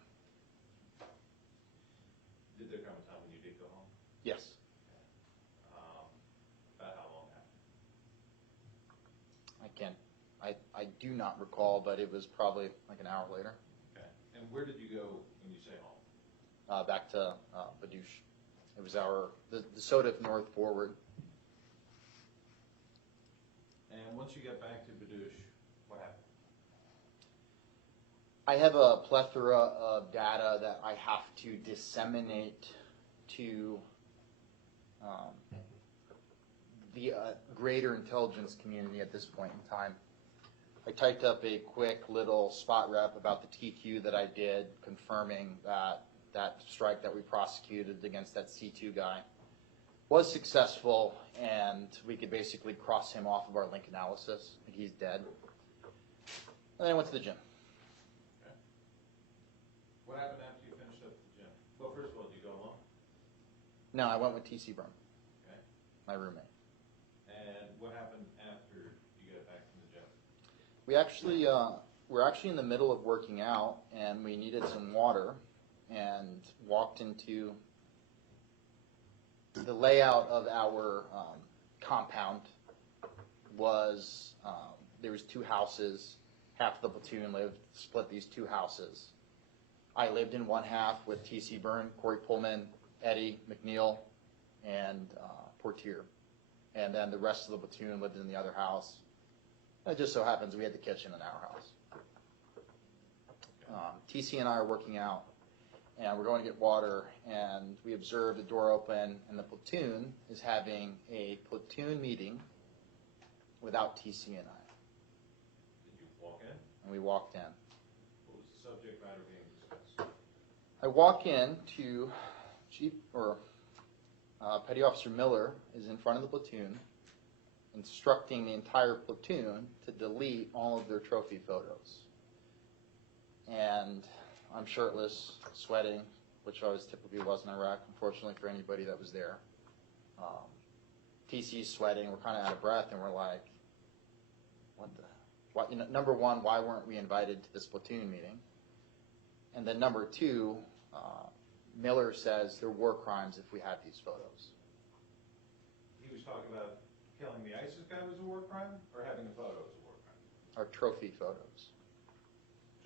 Did there come a time when you did go home? Yes. About how long after? I do not recall, but it was probably like an hour later. Okay. And where did you go when you say home? Back to Badouche. It was the SOTA North Forward. And once you got back to Badouche, what happened? I have a plethora of data that I have to disseminate to the greater intelligence community at this point in time. I typed up a quick little spot rep about the TQ that I did, confirming that strike that we prosecuted against that C2 guy was successful, and we could basically cross him off of our link analysis. He's dead. And then I went to the gym. Okay. What happened after you finished up at the gym? Well, first of all, did you go alone? No, I went with TC Byrne, Okay. my roommate. And what happened after you got back from the gym? We're actually in the middle of working out, and we needed some water, and walked into the layout of our compound was there was 2 houses. Half the platoon split these 2 houses. I lived in one half with TC Byrne, Corey Pullman, Eddie McNeil, and Portier. And then the rest of the platoon lived in the other house. It just so happens we had the kitchen in our house. TC and I are working out, and we're going to get water, and we observe the door open, and the platoon is having a platoon meeting without TC and I. Did you walk in? And we walked in. What was the subject matter being discussed? I walk in to Petty Officer Miller is in front of the platoon, instructing the entire platoon to delete all of their trophy photos. And I'm shirtless, sweating, which I always typically was in Iraq, unfortunately for anybody that was there. TC's sweating, we're kind of out of breath, and we're like, number one, why weren't we invited to this platoon meeting? And then number two, Miller says there were crimes if we had these photos. He was talking about killing the ISIS guy was a war crime, or having the photos a war crime? Our trophy photos.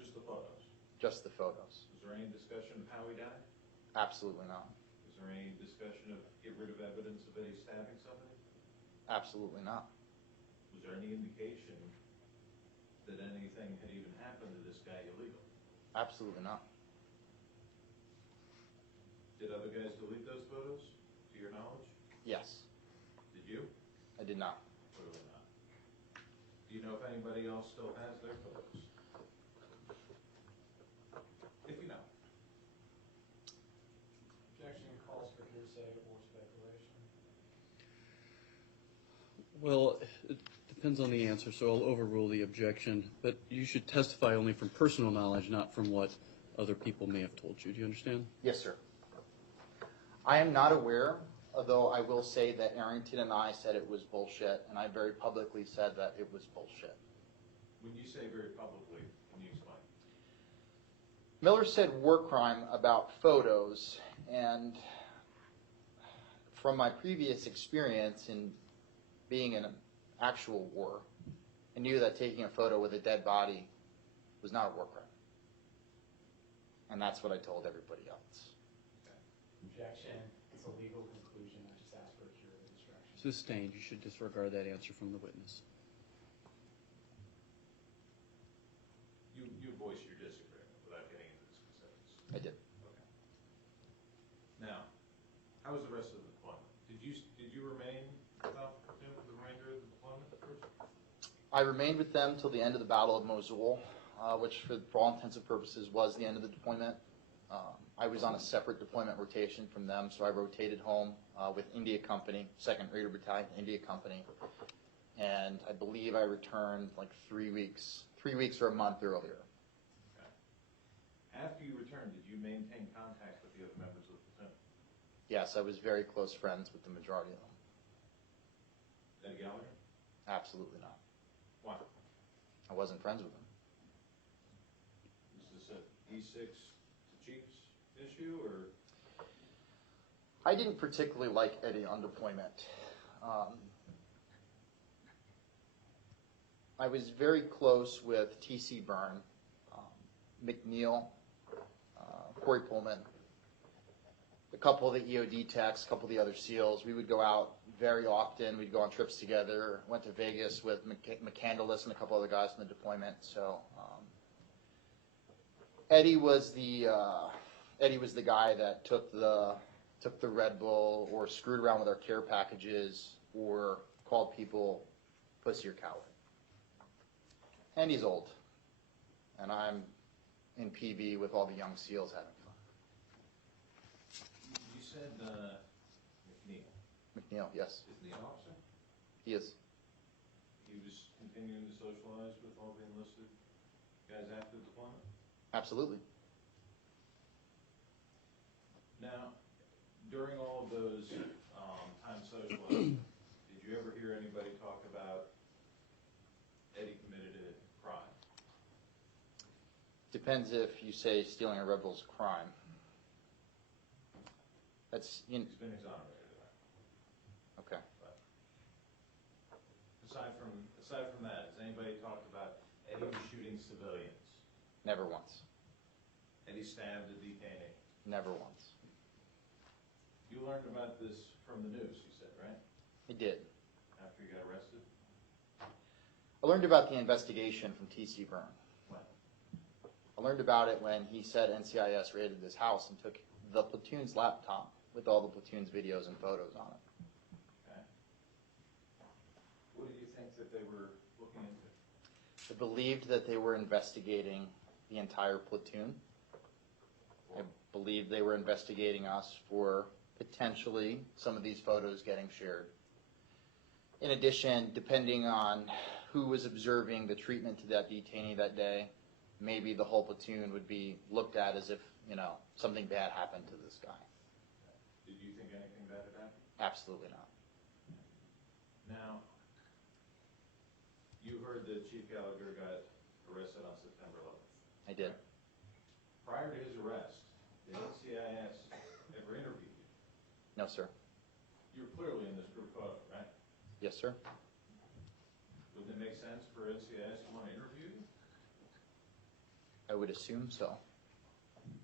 Just the photos? Just the photos. Was there any discussion of how he died? Absolutely not. Was there any discussion of get rid of evidence of Eddie stabbing somebody? Absolutely not. Was there any indication that anything had even happened to this guy illegal? Absolutely not. Did other guys delete those photos, to your knowledge? Yes. Did you? I did not. Clearly not. Do you know if anybody else still has their photos? If you know. Objection calls for hearsay or speculation. Well, it depends on the answer, so I'll overrule the objection. But you should testify only from personal knowledge, not from what other people may have told you. Do you understand? Yes, sir. I am not aware, although I will say that Arrington and I said it was bullshit, and I very publicly said that it was bullshit. When you say very publicly, can you explain? Miller said war crime about photos, and from my previous experience in being in an actual war, I knew that taking a photo with a dead body was not a war crime. And that's what I told everybody else. Objection, it's a legal conclusion, I just asked for a curative instruction. Sustained. You should disregard that answer from the witness. You voiced your disagreement without getting into the specifics. I did. Okay. Now, how was the rest of the deployment? Did you remain without the platoon for the remainder of the deployment first? I remained with them till the end of the Battle of Mosul, which for all intents and purposes was the end of the deployment. I was on a separate deployment rotation from them, so I rotated home with India Company, 2nd Raider Battalion, India Company, and I believe I returned like 3 weeks or a month earlier. Okay. After you returned, did you maintain contact with the other members of the platoon? Yes, I was very close friends with the majority of them. Eddie Gallagher? Absolutely not. Why? I wasn't friends with them. Is this an E6 to Chiefs issue, or? I didn't particularly like Eddie on deployment. I was very close with T.C. Byrne, McNeil, Corey Pullman, a couple of the EOD techs, a couple of the other SEALs. We would go out very often. We'd go on trips together. Went to Vegas with McCandless and a couple other guys in the deployment. So Eddie was the guy that took the Red Bull or screwed around with our care packages or called people pussy or coward. And he's old, and I'm in PV with all the young SEALs having fun. You said McNeil. McNeil, yes, Isn't he an officer? he is. He was continuing to socialize with all the enlisted guys after the deployment? Absolutely. Now, during all of those time socializing, did you ever hear anybody talk about Eddie committed a crime? Depends if you say stealing a Red Bull's a crime. That's, He's been exonerated of that. okay. But aside from that, has anybody talked about Eddie was shooting civilians? Never once. Eddie stabbed a detainee? Never once. You learned about this from the news, you said, right? I did. After you got arrested? I learned about the investigation from T.C. Byrne. When? I learned about it when he said NCIS raided this house and took the platoon's laptop with all the platoon's videos and photos on it. Okay. What do you think that they were looking into? I believed that they were investigating the entire platoon. I believe they were investigating us for potentially some of these photos getting shared. In addition, depending on who was observing the treatment to that detainee that day, maybe the whole platoon would be looked at as if, something bad happened to this guy. Did you think anything bad had happened? Absolutely not. Now, you heard that Chief Gallagher got arrested on September 11th. I did. Prior to his arrest, did NCIS ever interview you? No, sir. You were clearly in this group photo, right? Yes, sir. Wouldn't it make sense for NCIS to want to interview you? I would assume so.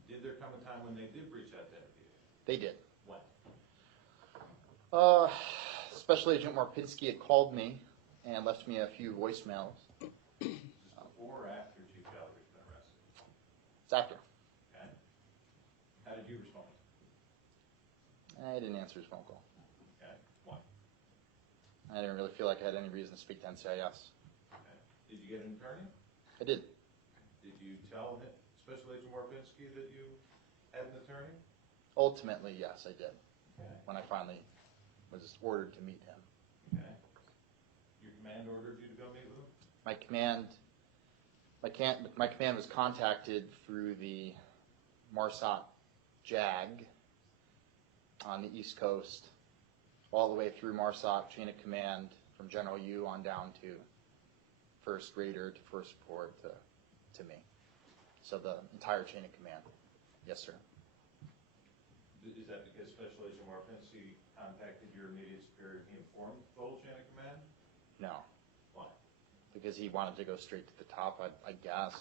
Did there come a time when they did reach out to interview you? They did. When? Special Agent Marpinski had called me and left me a few voicemails. Just before or after Chief Gallagher's been arrested? It's after. Okay. How did you respond? I didn't answer his phone call. Okay. Why? I didn't really feel like I had any reason to speak to NCIS. Okay. Did you get an attorney? I did. Did you tell Special Agent Warpinski that you had an attorney? Ultimately, yes, I did. Okay. When I finally was ordered to meet him. Okay. Your command ordered you to go meet with him? My command was contacted through the MARSOC JAG on the East Coast, all the way through MARSOC chain of command from General U on down to first raider to first report to me. So the entire chain of command. Yes, sir. Is that because Special Agent Warpinski contacted your immediate superior and he informed the whole chain of command? No, Why? because he wanted to go straight to the top, I guess.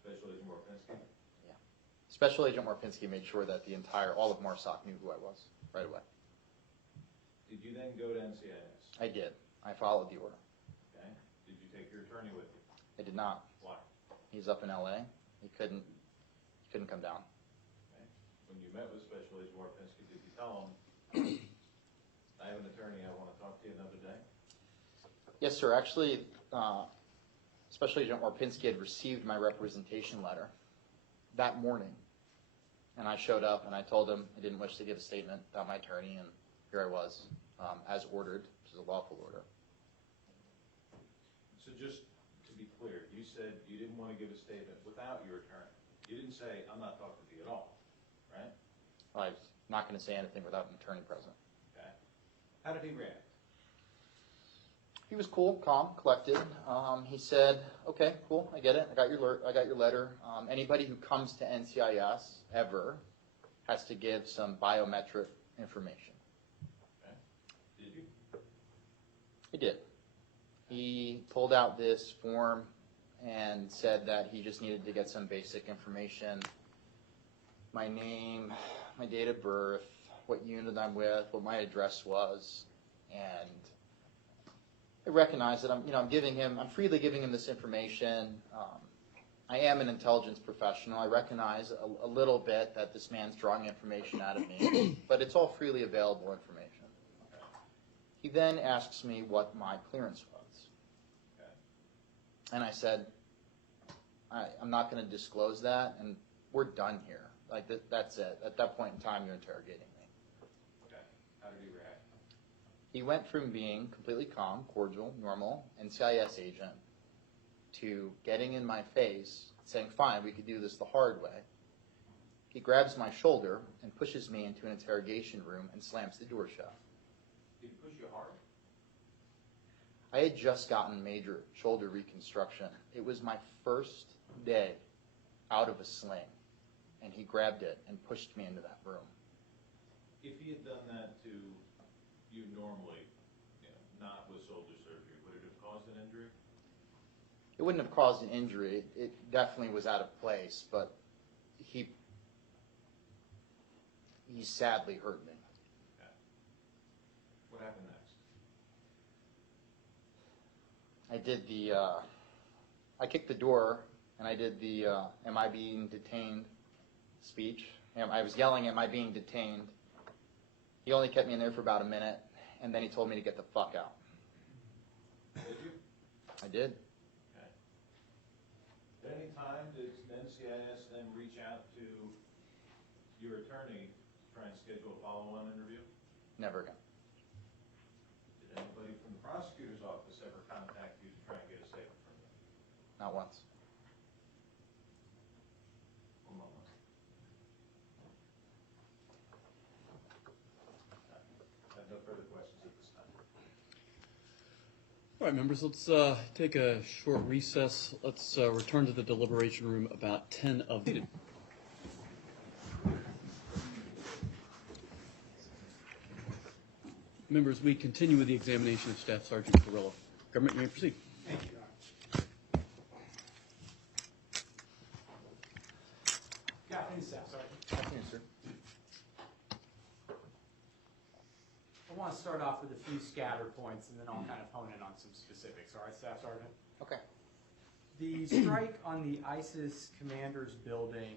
Special Agent Warpinski? Special Agent Marpinski made sure that all of MARSOC knew who I was right away. Did you then go to NCIS? I did. I followed the order. Okay. Did you take your attorney with you? I did not. Why? He's up in LA. He couldn't come down. Okay. When you met with Special Agent Warpinski, did you tell him, I have an attorney, I want to talk to you another day? Yes, sir. Actually, Special Agent Marpinski had received my representation letter that morning. And I showed up and I told him I didn't wish to give a statement about my attorney, and here I was, as ordered, which is a lawful order. So just to be clear, you said you didn't want to give a statement without your attorney. You didn't say, I'm not talking to you at all, right? I was not going to say anything without an attorney present. Okay. How did he react? He was cool, calm, collected. He said, "Okay, cool, I get it. I got your letter. Anybody who comes to NCIS ever has to give some biometric information." Okay. Did you? He did. He pulled out this form and said that he just needed to get some basic information: my name, my date of birth, what unit I'm with, what my address was, and I recognize that I'm freely giving him this information. I am an intelligence professional. I recognize a little bit that this man's drawing information out of me, but it's all freely available information. Okay. He then asks me what my clearance was. Okay. And I said, I'm not going to disclose that, and we're done here. Like, that's it. At that point in time, you're interrogating me. Okay. How did he react? He went from being completely calm, cordial, normal, NCIS agent, to getting in my face, saying, "Fine, we could do this the hard way." He grabs my shoulder and pushes me into an interrogation room and slams the door shut. Did he push you hard? I had just gotten major shoulder reconstruction. It was my first day out of a sling, and he grabbed it and pushed me into that room. If he had done that to you normally, not with shoulder surgery, would it have caused an injury? It wouldn't have caused an injury. It definitely was out of place, but he sadly hurt me. Okay. What happened next? I kicked the door and I did the "Am I being detained?" speech. I was yelling, "Am I being detained?" He only kept me in there for about a minute, and then he told me to get the fuck out. Did you? I did. Okay. At any time, did NCIS then reach out to your attorney to try and schedule a follow-on interview? Never again. Did anybody from the prosecutor's office ever contact you to try and get a statement from you? Not once. One moment. I have no further questions at this time. All right, members, let's take a short recess. Let's return to the deliberation room about 10 of the... Members, we continue with the examination of Staff Sergeant Kirylo. Government, you may proceed. Thank you, Your Honor. Good afternoon, Staff Sergeant. Good afternoon, sir. I want to start off with a few scatter points, and then I'll kind of hone in on some specifics. All right, Staff Sergeant? Okay. The strike on the ISIS commander's building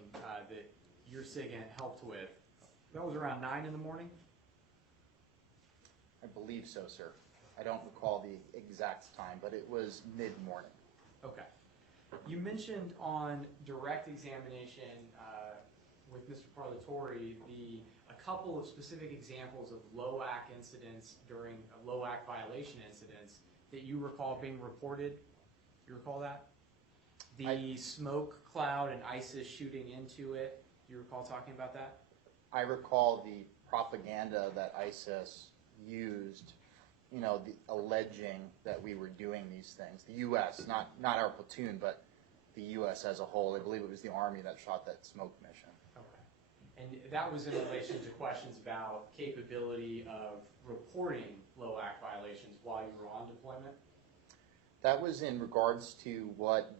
that your SIGINT helped with, that was around 9 in the morning? I believe so, sir. I don't recall the exact time, but it was mid-morning. Okay. You mentioned on direct examination with Mr. Parlatore a couple of specific examples of LOAC incidents during LOAC violation incidents that you recall being reported. You recall that? The smoke cloud and ISIS shooting into it. Do you recall talking about that? I recall the propaganda that ISIS used, alleging that we were doing these things. The U.S., not our platoon, but the U.S. as a whole. I believe it was the Army that shot that smoke mission. Okay. And that was in relation to questions about capability of reporting LOAC violations while you were on deployment? That was in regards to what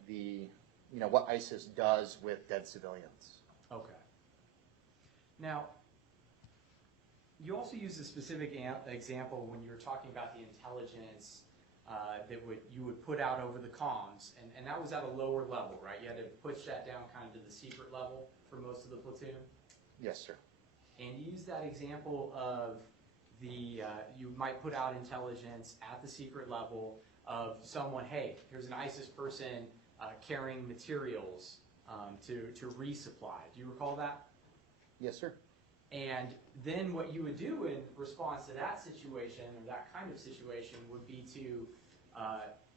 what ISIS does with dead civilians. Okay. Now, you also used a specific example when you were talking about the intelligence that you would put out over the comms, and that was at a lower level, right? You had to push that down kind of to the secret level for most of the platoon? Yes, sir. And you used that example of you might put out intelligence at the secret level of someone, hey, here's an ISIS person carrying materials to resupply. Do you recall that? Yes, sir. And then what you would do in response to that situation, or that kind of situation, would be to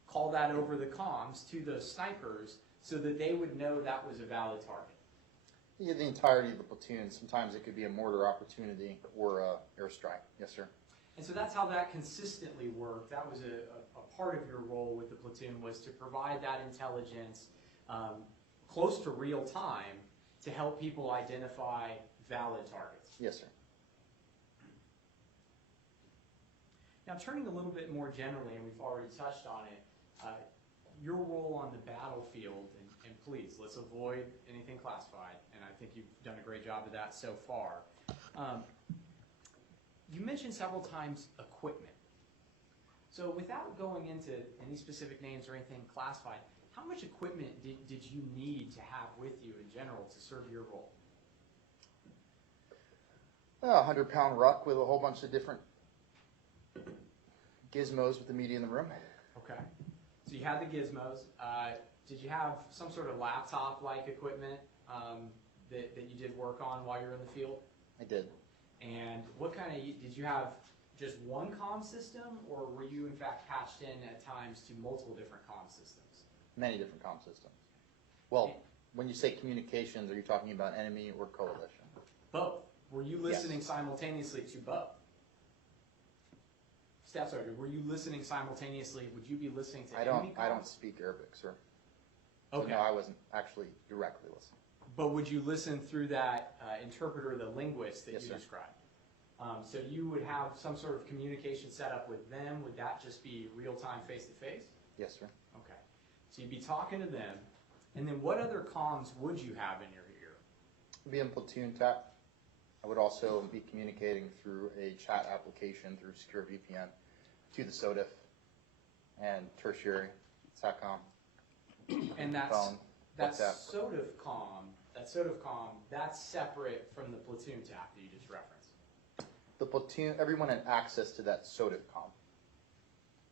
call that over the comms to those snipers so that they would know that was a valid target. Yeah, the entirety of the platoon. Sometimes it could be a mortar opportunity or a airstrike. Yes, sir. And so that's how that consistently worked. That was a part of your role with the platoon, was to provide that intelligence close to real time to help people identify valid targets. Yes, sir. Now, turning a little bit more generally, and we've already touched on it, your role on the battlefield, and please, let's avoid anything classified, and I think you've done a great job of that so far. You mentioned several times equipment. So without going into any specific names or anything classified, how much equipment did you need to have with you in general to serve your role? A 100-pound ruck with a whole bunch of different gizmos with the media in the room. Okay. So you had the gizmos. Did you have some sort of laptop-like equipment that you did work on while you were in the field? I did. And what kind of, did you have just one comm system, or were you in fact patched in at times to multiple different comm systems? Many different comm systems. Well, when you say communications, are you talking about enemy or coalition? Both. Were you listening simultaneously to both? Staff Sergeant, were you listening simultaneously? Would you be listening to enemy comms? I don't speak Arabic, sir. Okay. So no, I wasn't actually directly listening. But would you listen through that interpreter, the linguist that Yes, you sir. described? So you would have some sort of communication set up with them. Would that just be real-time, face-to-face? Yes, sir. Okay. So you'd be talking to them. And then what other comms would you have in your ear? I'd be in platoon tap. I would also be communicating through a chat application through Secure VPN to the SODIF and tertiary SATCOM And that's phone. That What's that? SOTFCOM, that's separate from the platoon tap that you just referenced. The platoon, everyone had access to that SOTFCOM.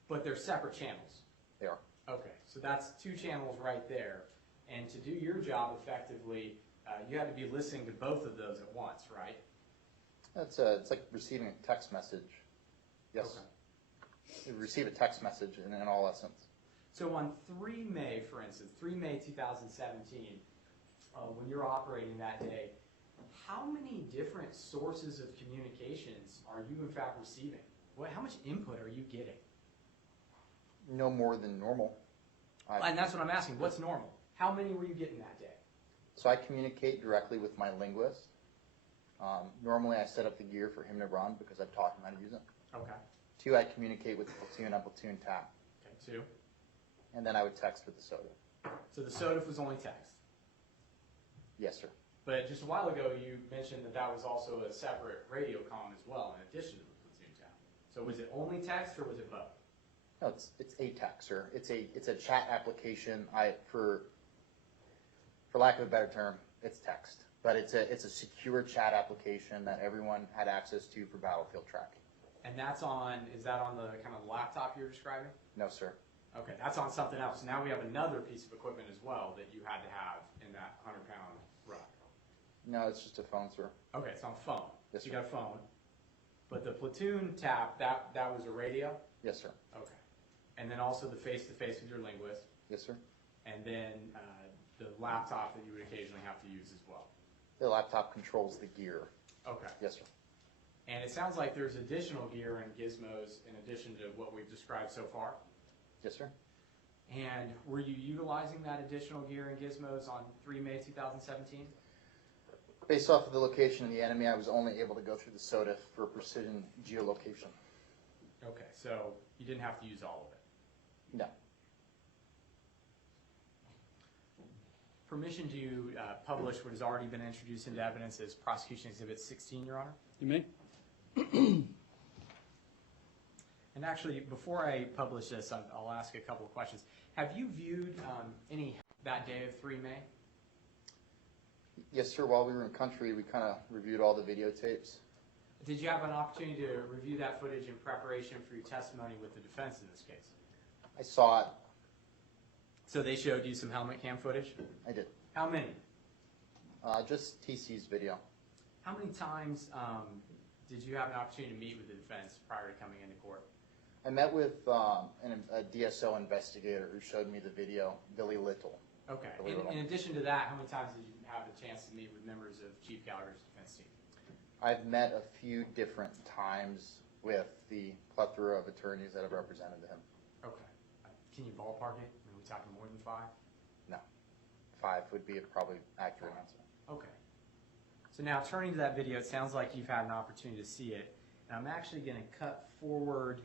But they're separate channels. They are. Okay, so that's two channels right there. And to do your job effectively, you had to be listening to both of those at once, right? It's like receiving a text message. Yes. Okay. You receive a text message in all essence. So on 3 May, for instance, 3 May 2017, when you're operating that day, how many different sources of communications are you in fact receiving? How much input are you getting? No more than normal. And that's what I'm asking. What's normal? How many were you getting that day? So I communicate directly with my linguist. Normally I set up the gear for him to run because I've taught him how to use it. Okay. 2, I communicate with the platoon on platoon tap. Okay, 2. And then I would text with the SOTA. So the SOTF was only text. Yes, sir. But just a while ago, you mentioned that that was also a separate radio comm as well, in addition to the platoon tap. So was it only text or was it both? No, it's a text, sir. It's a chat application. For lack of a better term, it's text. But it's a secure chat application that everyone had access to for battlefield tracking. And is that on the kind of laptop you're describing? No, sir. Okay, that's on something else. Now we have another piece of equipment as well that you had to have in that 100-pound ruck. No, it's just a phone, sir. Okay, it's on phone. Yes, So you sir. got a phone. But the platoon tap, that was a radio? Yes, sir. Okay. And then also the face-to-face with your linguist. Yes, sir. And then the laptop that you would occasionally have to use as well. The laptop controls the gear. Okay. Yes, sir. And it sounds like there's additional gear and gizmos in addition to what we've described so far. Yes, sir. And were you utilizing that additional gear and gizmos on 3 May 2017? Based off of the location of the enemy, I was only able to go through the SOTA for precision geolocation. Okay, so you didn't have to use all of it. No. Permission to publish what has already been introduced into evidence as Prosecution Exhibit 16, Your Honor? You may. And actually, before I publish this, I'll ask a couple of questions. Have you viewed any that day of 3 May? Yes, sir. While we were in country, we kind of reviewed all the videotapes. Did you have an opportunity to review that footage in preparation for your testimony with the defense in this case? I saw it. So they showed you some helmet cam footage? I did. How many? Just TC's video. How many times did you have an opportunity to meet with the defense prior to coming into court? I met with a DSO investigator who showed me the video, Billy Little. Okay. Billy Little. In addition to that, how many times did you have the chance to meet with members of Chief Gallagher's defense team? I've met a few different times with the plethora of attorneys that have represented him. Okay. Can you ballpark it? Are we talking more than 5? No. 5 would be a probably accurate answer. Okay. So now turning to that video, it sounds like you've had an opportunity to see it. And I'm actually going to cut forward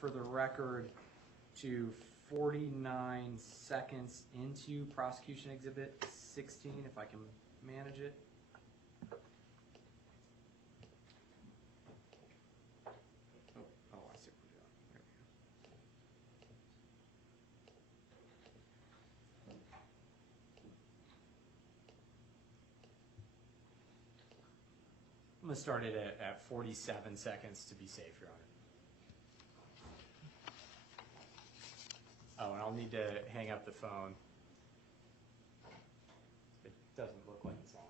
for the record to 49 seconds into Prosecution Exhibit 16, if I can manage it. Oh, I see what we're doing. There we go. I'm going to start it at 47 seconds to be safe, Your Honor. Oh, and I'll need to hang up the phone. It doesn't look like it's on.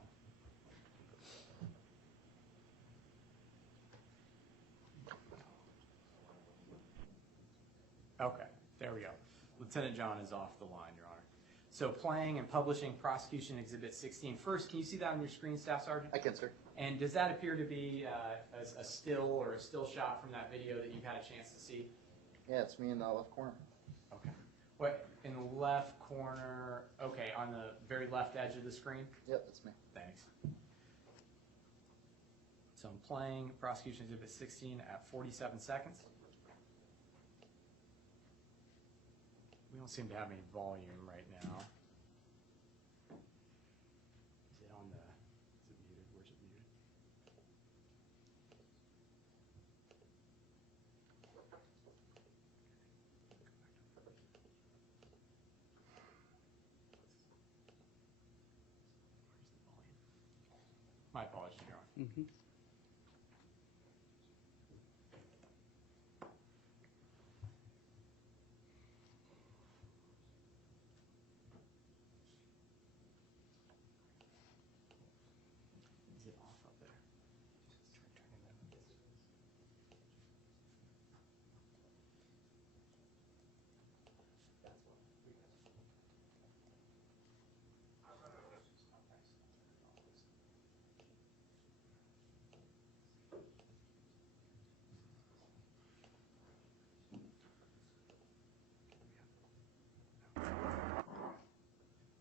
Okay, there we go. Lieutenant John is off the line, Your Honor. So playing and publishing Prosecution Exhibit 16. First, can you see that on your screen, Staff Sergeant? I can, sir. And does that appear to be a still or a still shot from that video that you've had a chance to see? Yeah, it's me in the left corner. Okay. What, in the left corner, okay, on the very left edge of the screen? Yep, that's me. Thanks. So I'm playing Prosecution Exhibit 16 at 47 seconds. We don't seem to have any volume right now. Is it on the, is it muted? Where's it muted? Mhm. Is it off up there?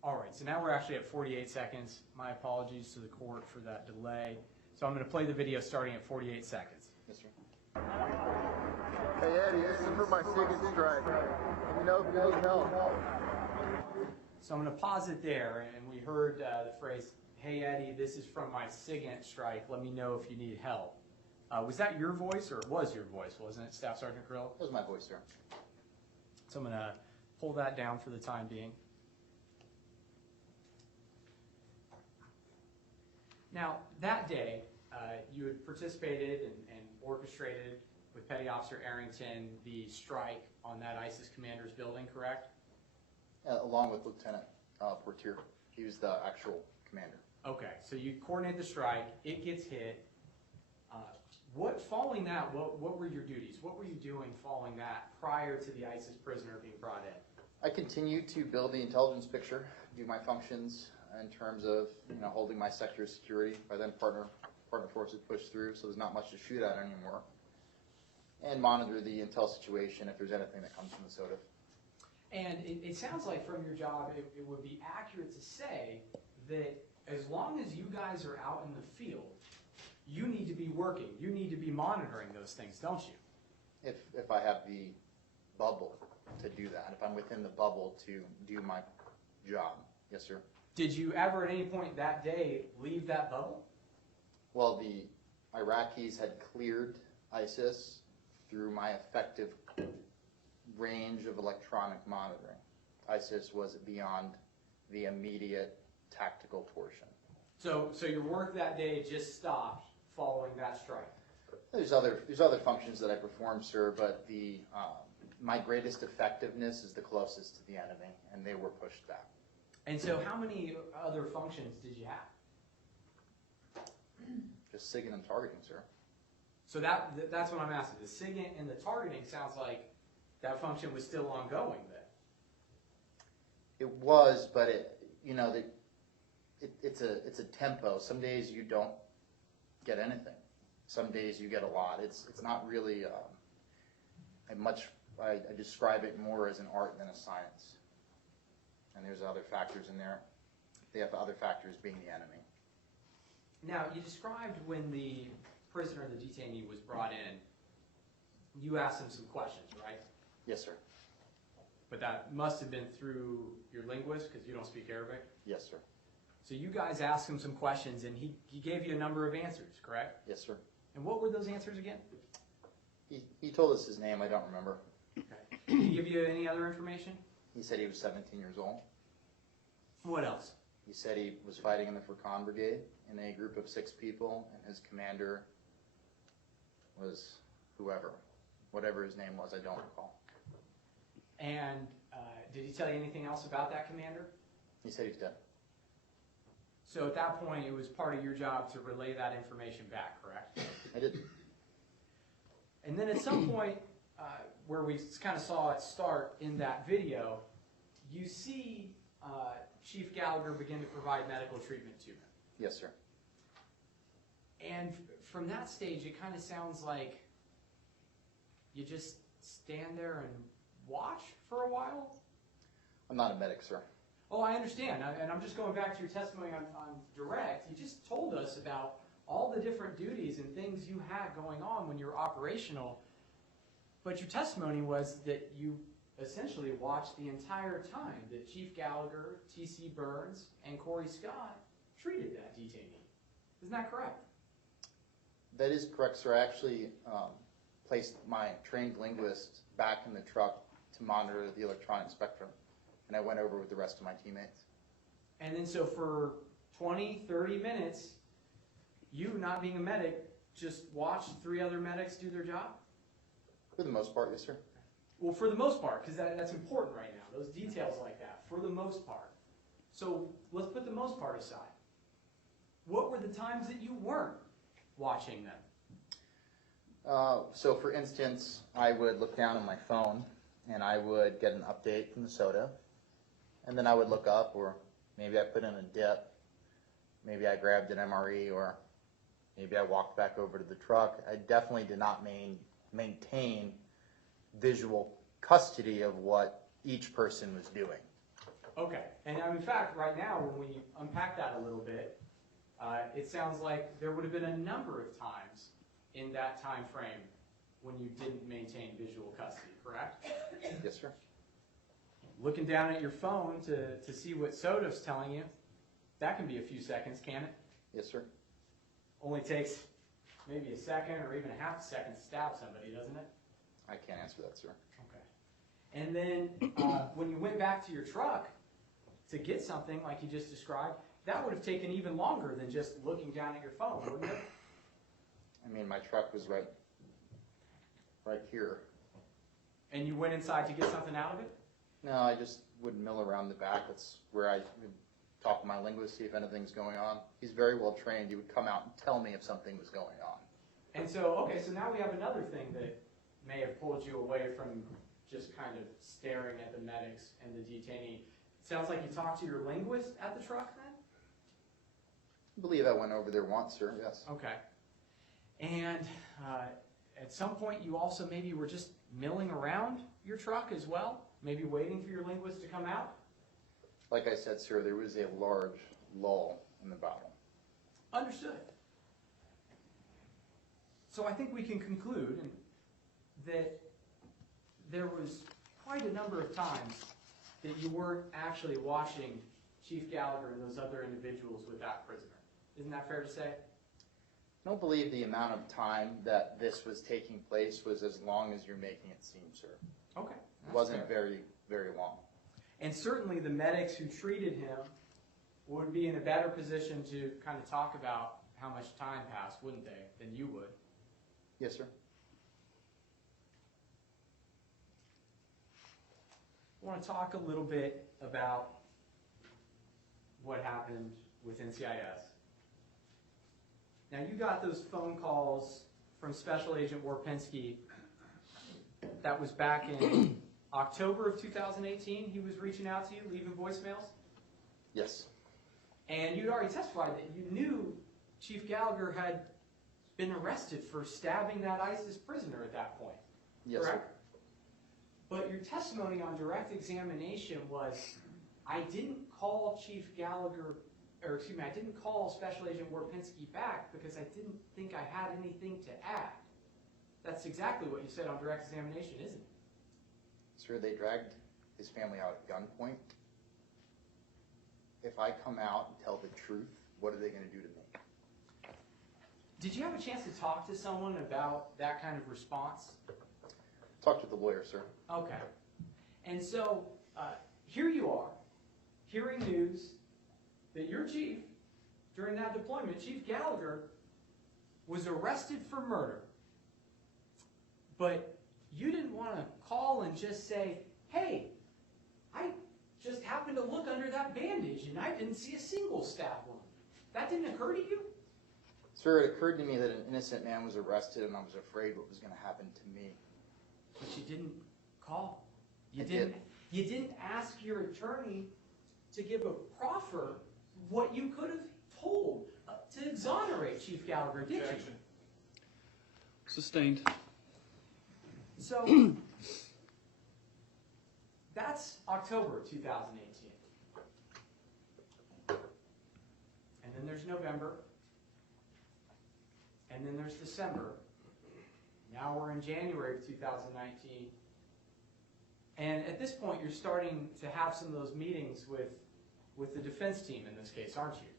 All right, so now we're actually at 48 seconds. My apologies to the court for that delay. So I'm going to play the video starting at 48 seconds. Yes, sir. Hey Eddie, this is for my SIGINT strike. Let me know if you need help. So I'm going to pause it there, and we heard the phrase, "Hey Eddie, this is from my SIGINT strike. Let me know if you need help." Was that your voice, or it was your voice, wasn't it, Staff Sergeant Kirylo? That was my voice, sir. So I'm going to pull that down for the time being. Now, that day, you had participated and orchestrated with Petty Officer Arrington the strike on that ISIS commander's building, correct? Along with Lieutenant Portier. He was the actual commander. Okay, so you coordinate the strike, it gets hit. Following that, what were your duties? What were you doing following that prior to the ISIS prisoner being brought in? I continued to build the intelligence picture, do my functions in terms of holding my sector of security. By then, partner forces pushed through, so there's not much to shoot at anymore. And monitor the intel situation if there's anything that comes from the SOTF. And it sounds like from your job, it would be accurate to say that as long as you guys are out in the field, you need to be working. You need to be monitoring those things, don't you? If I have the bubble to do that, if I'm within the bubble to do my job, yes, sir. Did you ever at any point that day leave that bubble? Well, the Iraqis had cleared ISIS through my effective range of electronic monitoring. ISIS was beyond the immediate tactical portion. So your work that day just stopped following that strike? There's other functions that I perform, sir, but my greatest effectiveness is the closest to the enemy, and they were pushed back. And so how many other functions did you have? Just SIGINT and targeting, sir. So that's what I'm asking. The SIGINT and the targeting sounds like that function was still ongoing then. It was, but it's a tempo. Some days you don't get anything. Some days you get a lot. It's not really I describe it more as an art than a science. And there's other factors in there. The other factors being the enemy. Now, you described when the prisoner, the detainee, was brought in, you asked him some questions, right? Yes, sir. But that must have been through your linguist, because you don't speak Arabic? Yes, sir. So you guys asked him some questions, and he gave you a number of answers, correct? Yes, sir. And what were those answers again? He told us his name. I don't remember. Okay. Did he give you any other information? He said he was 17 years old. What else? He said he was fighting in the Furqan Brigade in a group of 6 people, and his commander was whatever his name was, I don't recall. And did he tell you anything else about that commander? He said he was dead. So at that point, it was part of your job to relay that information back, correct? I did. And then at some point, where we kind of saw it start in that video, you see Chief Gallagher begin to provide medical treatment to him. Yes, sir. And from that stage, it kind of sounds like you just stand there and watch for a while? I'm not a medic, sir. Oh, I understand. And I'm just going back to your testimony on direct. You just told us about all the different duties and things you had going on when you were operational. But your testimony was that you essentially watched the entire time that Chief Gallagher, T.C. Burns, and Corey Scott treated that detainee. Isn't that correct? That is correct, sir. I actually placed my trained linguist back in the truck to monitor the electronic spectrum, and I went over with the rest of my teammates. And then so for 20, 30 minutes, you, not being a medic, just watched 3 other medics do their job? For the most part, yes, sir. Well, for the most part, because that's important right now, those details like that, for the most part. So let's put the most part aside. What were the times that you weren't watching them? So for instance, I would look down on my phone and I would get an update from the SOTA, and then I would look up, or maybe I put in a dip, maybe I grabbed an MRE, or maybe I walked back over to the truck. I definitely did not maintain visual custody of what each person was doing. Okay, and in fact, right now, when we unpack that a little bit, it sounds like there would have been a number of times in that time frame when you didn't maintain visual custody, correct? Yes, sir. Looking down at your phone to see what SOTA's telling you, that can be a few seconds, can it? Yes, sir. Only takes maybe a second or even a half a second to stab somebody, doesn't it? I can't answer that, sir. Okay. And then when you went back to your truck to get something like you just described, that would have taken even longer than just looking down at your phone, wouldn't it? I mean, my truck was right here. And you went inside to get something out of it? No, I just would mill around the back. That's where I would talk to my linguist, see if anything's going on. He's very well trained. He would come out and tell me if something was going on. And so, okay, so now we have another thing that may have pulled you away from just kind of staring at the medics and the detainee. It sounds like you talked to your linguist at the truck then? I believe I went over there once, sir, yes. Okay. And at some point you also maybe were just milling around your truck as well? Maybe waiting for your linguist to come out? Like I said, sir, there was a large lull in the battle. Understood. So I think we can conclude that there was quite a number of times that you weren't actually watching Chief Gallagher and those other individuals with that prisoner. Isn't that fair to say? I don't believe the amount of time that this was taking place was as long as you're making it seem, sir. Okay. It wasn't very, very long. And certainly the medics who treated him would be in a better position to kind of talk about how much time passed, wouldn't they, than you would? Yes, sir. I want to talk a little bit about what happened with NCIS. Now, you got those phone calls from Special Agent Warpinski. That was back in October of 2018. He was reaching out to you, leaving voicemails. Yes. And you'd already testified that you knew Chief Gallagher had been arrested for stabbing that ISIS prisoner at that point. Yes, correct? sir. But your testimony on direct examination was, I didn't call Chief Gallagher, or excuse me, I didn't call Special Agent Warpinski back because I didn't think I had anything to add. That's exactly what you said on direct examination, isn't it? Sir, they dragged his family out at gunpoint. If I come out and tell the truth, what are they going to do to me? Did you have a chance to talk to someone about that kind of response? Talk to the lawyer, sir. Okay. And so, here you are, hearing news that your chief, during that deployment, Chief Gallagher, was arrested for murder. But you didn't want to call and just say, hey, I just happened to look under that bandage and I didn't see a single stab wound. That didn't occur to you? Sir, it occurred to me that an innocent man was arrested and I was afraid what was going to happen to me. But you didn't call. I did. You didn't ask your attorney to give a proffer what you could have told to exonerate Chief Gallagher, did you? Objection. Sustained. So, that's October 2018. And then there's November. And then there's December. Now we're in January of 2019. And at this point, you're starting to have some of those meetings with the defense team in this case, aren't you?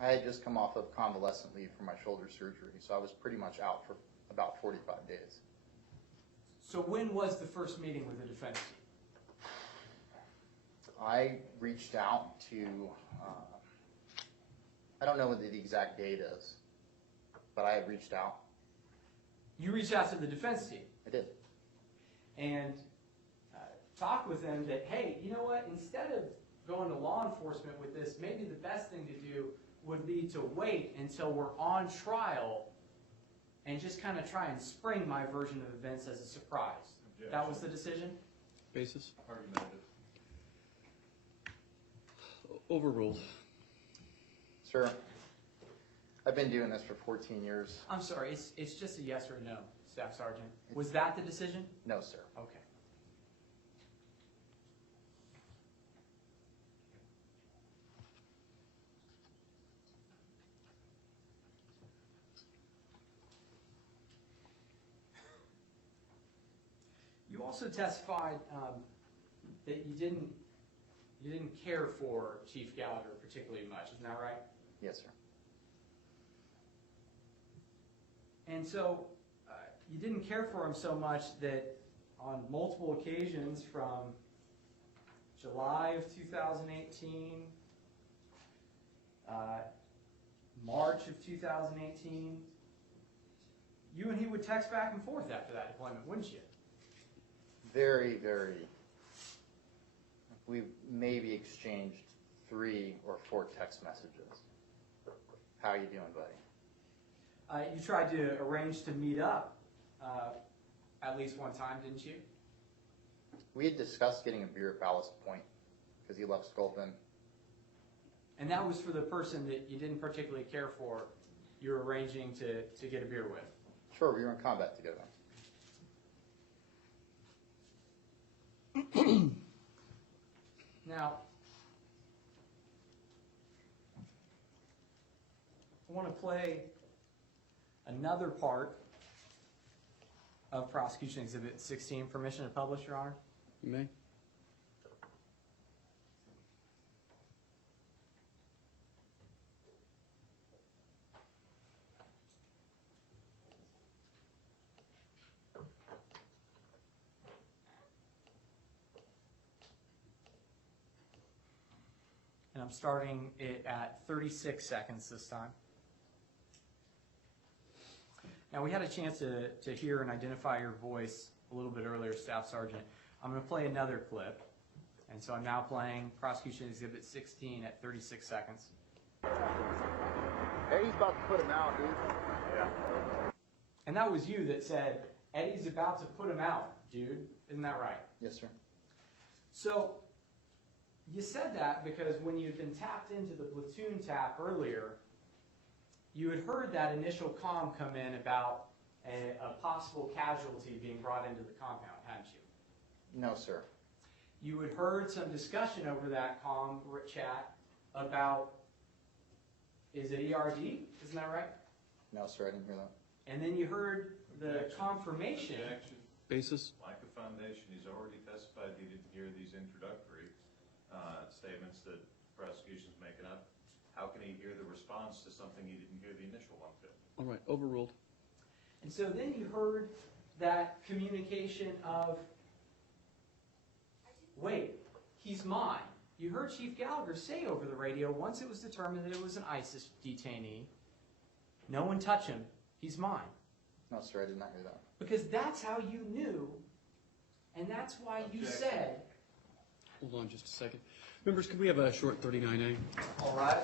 I had just come off of convalescent leave for my shoulder surgery, so I was pretty much out for about 45 days. So when was the first meeting with the defense team? I reached out to, I don't know what the exact date is, but I had reached out. You reached out to the defense team I did. and talked with them that, hey, you know what, instead of going to law enforcement with this, maybe the best thing to do would be to wait until we're on trial and just kind of try and spring my version of events as a surprise. That was the decision? Basis? Argumentative. Overruled. Sir, I've been doing this for 14 years. I'm sorry, it's just a yes or no, Staff Sergeant. Was that the decision? No, sir. Okay. You also testified that you didn't care for Chief Gallagher particularly much. Isn't that right? Yes, sir. And so you didn't care for him so much that on multiple occasions from July of 2018, March of 2018, you and he would text back and forth after that deployment, wouldn't you? Very, very. We maybe exchanged 3 or 4 text messages. How you doing, buddy? You tried to arrange to meet up at least one time, didn't you? We had discussed getting a beer at Ballast Point because he left Sculpin. And that was for the person that you didn't particularly care for, you were arranging to get a beer with. Sure, we were in combat together. Now, I want to play another part of Prosecution Exhibit 16. Permission to publish, Your Honor? You may. And I'm starting it at 36 seconds this time. Now, we had a chance to hear and identify your voice a little bit earlier, Staff Sergeant. I'm going to play another clip. And so I'm now playing Prosecution Exhibit 16 at 36 seconds. Eddie's about to put him out, dude. Yeah. And that was you that said, Eddie's about to put him out, dude. Isn't that right? Yes, sir. So you said that because when you'd been tapped into the platoon tap earlier, you had heard that initial comm come in about a possible casualty being brought into the compound, hadn't you? No, sir. You had heard some discussion over that comm chat about, is it ERD? Isn't that right? No, sir, I didn't hear that. And then you heard the confirmation. Objection. Basis? Micah Foundation, he's already testified he didn't hear these introductory statements that prosecution's making up. How can he hear the response to something he didn't hear the initial one to? All right, overruled. And so then you heard that communication of, wait, he's mine. You heard Chief Gallagher say over the radio, once it was determined that it was an ISIS detainee, no one touch him, he's mine. No, sir, I did not hear that. Because that's how you knew, and that's why you Objection. said, Hold on just a second. Members, could we have a short 39A? all right.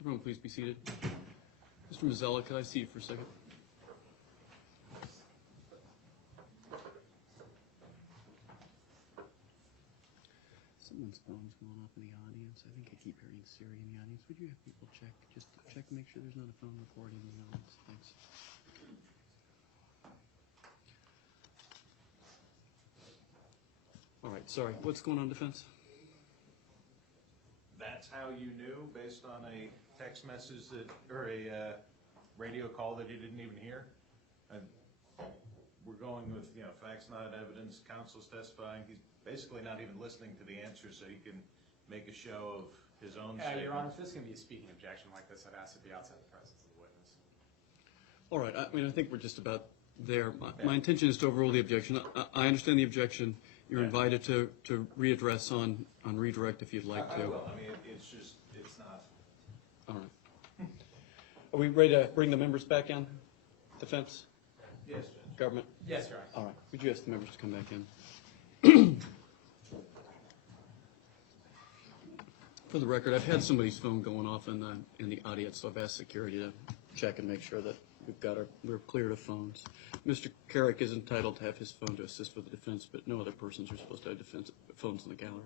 Everyone, please be seated. Mr. Mazzella, could I see you for a second? Someone's phone's going off in the audience. I think I keep hearing Siri in the audience. Would you have people check, just check to make sure there's not a phone recording in the audience? Thanks. All right, sorry. What's going on, defense? That's how you knew, based on a text message that, or a radio call that he didn't even hear? And we're going with, facts not evidence, counsel's testifying. He's basically not even listening to the answer so he can make a show of his own Your Honor, statement. if this is going to be a speaking objection like this, I'd ask it be outside the presence of the witness. All right, I mean, I think we're just about there. My intention is to overrule the objection. I understand the objection. You're invited to readdress on redirect if you'd like I to. will. I mean, it's just, it's not. All right. Are we ready to bring the members back in? Defense? Yes, Judge. Government? Yes, Your Honor. All right. Would you ask the members to come back in? For the record, I've had somebody's phone going off in the audience, so I've asked security to check and make sure that we're clear of phones. Mr. Carrick is entitled to have his phone to assist with the defense, but no other persons are supposed to have phones in the gallery.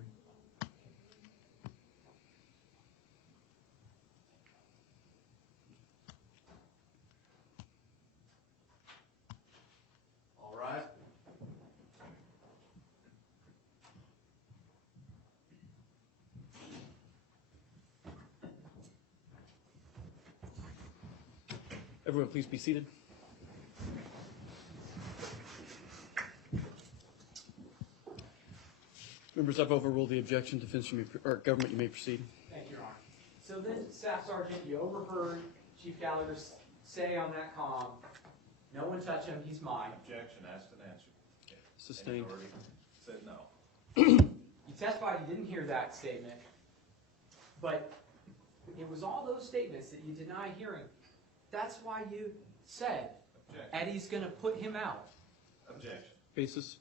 All right. Everyone, please be seated. Members, I've overruled the objection. Defense, or government, you may proceed. Thank you, Your Honor. So then, Staff Sergeant, you overheard Chief Gallagher say on that comm, no one touch him, he's mine. Objection, asked and answered. Sustained. And you already said no. You testified you didn't hear that statement, but it was all those statements that you deny hearing. That's why you said Objection. Eddie's going to put him out. Objection. Basis?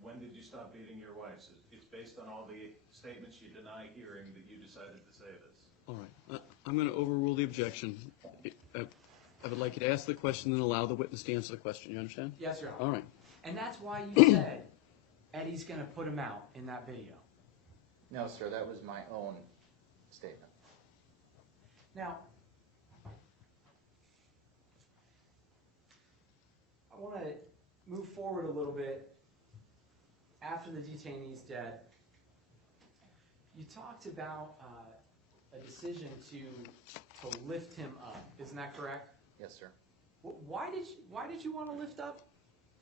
When did you stop beating your wife? It's based on all the statements you deny hearing that you decided to say this. All right. I'm going to overrule the objection. I would like you to ask the question and allow the witness to answer the question. You understand? Yes, Your Honor. All right. And that's why you said Eddie's going to put him out in that video. No, sir, that was my own statement. Now, I want to move forward a little bit after the detainee's dead. You talked about a decision to lift him up. Isn't that correct? Yes, sir. Why did you want to lift up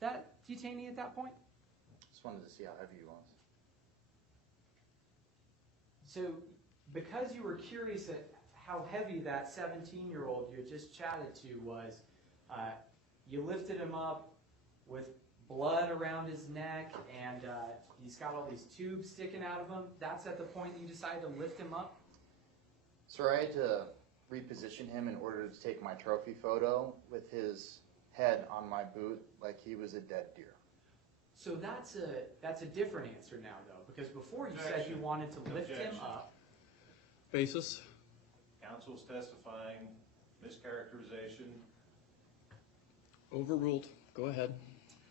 that detainee at that point? Just wanted to see how heavy he was. So, because you were curious at how heavy that 17-year-old you had just chatted to was, you lifted him up with blood around his neck, and he's got all these tubes sticking out of him. That's at the point you decided to lift him up? Sir, I had to reposition him in order to take my trophy photo with his head on my boot like he was a dead deer. So that's a different answer now, though, because before you said you wanted to lift him up. Basis? Counsel's testifying, mischaracterization. Overruled. Go ahead.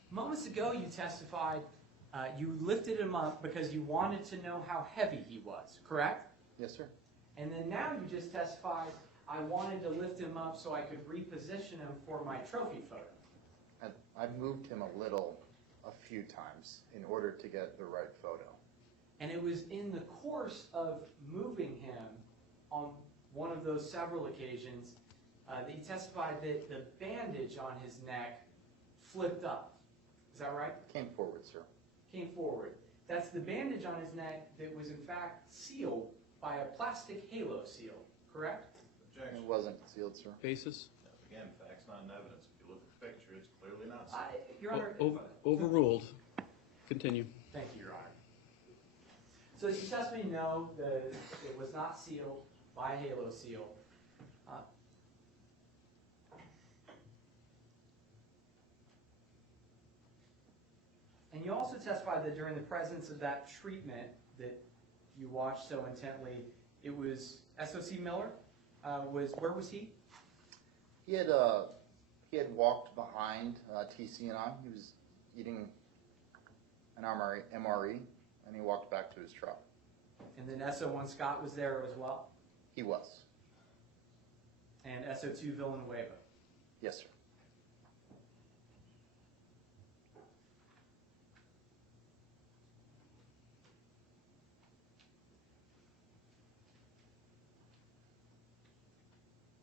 Moments ago, you testified you lifted him up because you wanted to know how heavy he was, correct? Yes, sir. And then now you just testified, I wanted to lift him up so I could reposition him for my trophy photo. I moved him a few times in order to get the right photo. And it was in the course of moving him on one of those several occasions that he testified that the bandage on his neck flipped up. Is that right? Came forward, sir. Came forward. That's the bandage on his neck that was in fact sealed by a plastic halo seal, correct? Objection. It wasn't sealed, sir. Basis? Again, facts, not in evidence. If you look at the picture, it's clearly not so. Your Honor. Overruled. Continue. Thank you, Your Honor. So you testimony no, it was not sealed by a halo seal. And you also testified that during the presence of that treatment that you watched so intently, it was SOC Miller. Where was he? He had walked behind TC and I. He was eating an MRE, and he walked back to his truck. And then SO1 Scott was there as well? He was. And SO2 Villanueva? Yes, sir.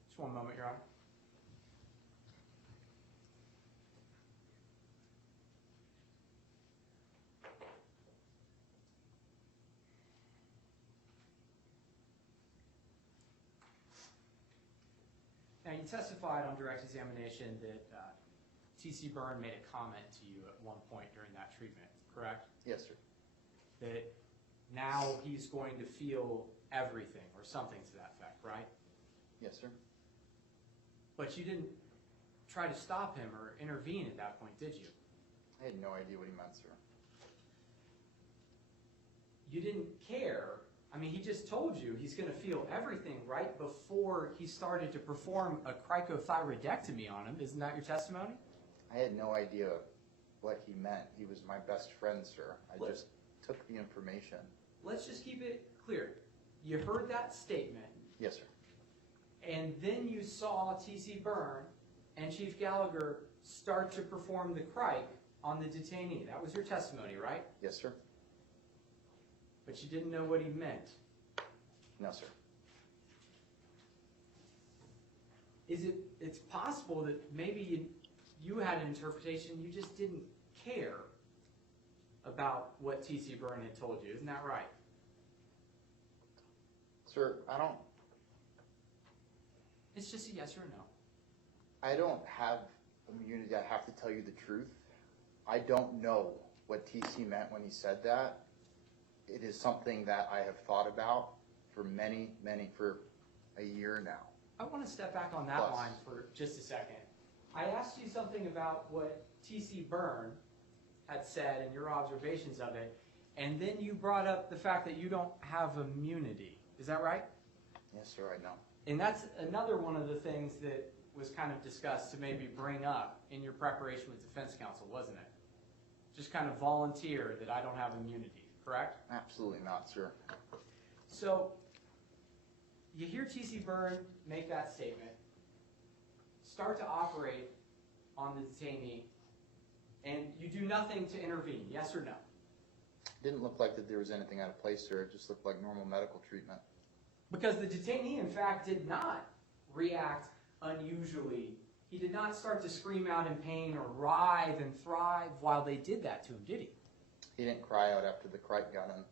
Just one moment, Your Honor. Now, Now, you testified on direct examination that T.C. Byrne made a comment to you at one point during that treatment, correct? Yes, sir. That now he's going to feel everything or something to that effect, right? Yes, sir. But you didn't try to stop him or intervene at that point, did you? I had no idea what he meant, sir. You didn't care. I mean, he just told you he's going to feel everything right before he started to perform a cricothyroidectomy on him. Isn't that your testimony? I had no idea what he meant. He was my best friend, sir. I just took the information. Let's just keep it clear. You heard that statement, Yes, sir. and then you saw T.C. Byrne and Chief Gallagher start to perform the cric on the detainee. That was your testimony, right? Yes, sir. But you didn't know what he meant. No, sir. It's possible that maybe you had an interpretation, you just didn't care about what T.C. Byrne had told you. Isn't that right? Sir, It's just a yes or a no. I don't have immunity. I have to tell you the truth. I don't know what TC meant when he said that. It is something that I have thought about for for a year now. I want to step back on that Plus. line for just a second. I asked you something about what T.C. Byrne had said and your observations of it, and then you brought up the fact that you don't have immunity. Is that right? Yes, sir, I know. And that's another one of the things that was kind of discussed to maybe bring up in your preparation with defense counsel, wasn't it? Just kind of volunteer that I don't have immunity, correct? Absolutely not, sir. So you hear T.C. Byrne make that statement, start to operate on the detainee, and you do nothing to intervene, yes or no? Didn't look like that there was anything out of place, sir. It just looked like normal medical treatment. Because the detainee, in fact, did not react unusually. He did not start to scream out in pain or writhe and thrive while they did that to him, did he? He didn't cry out after the cric got in.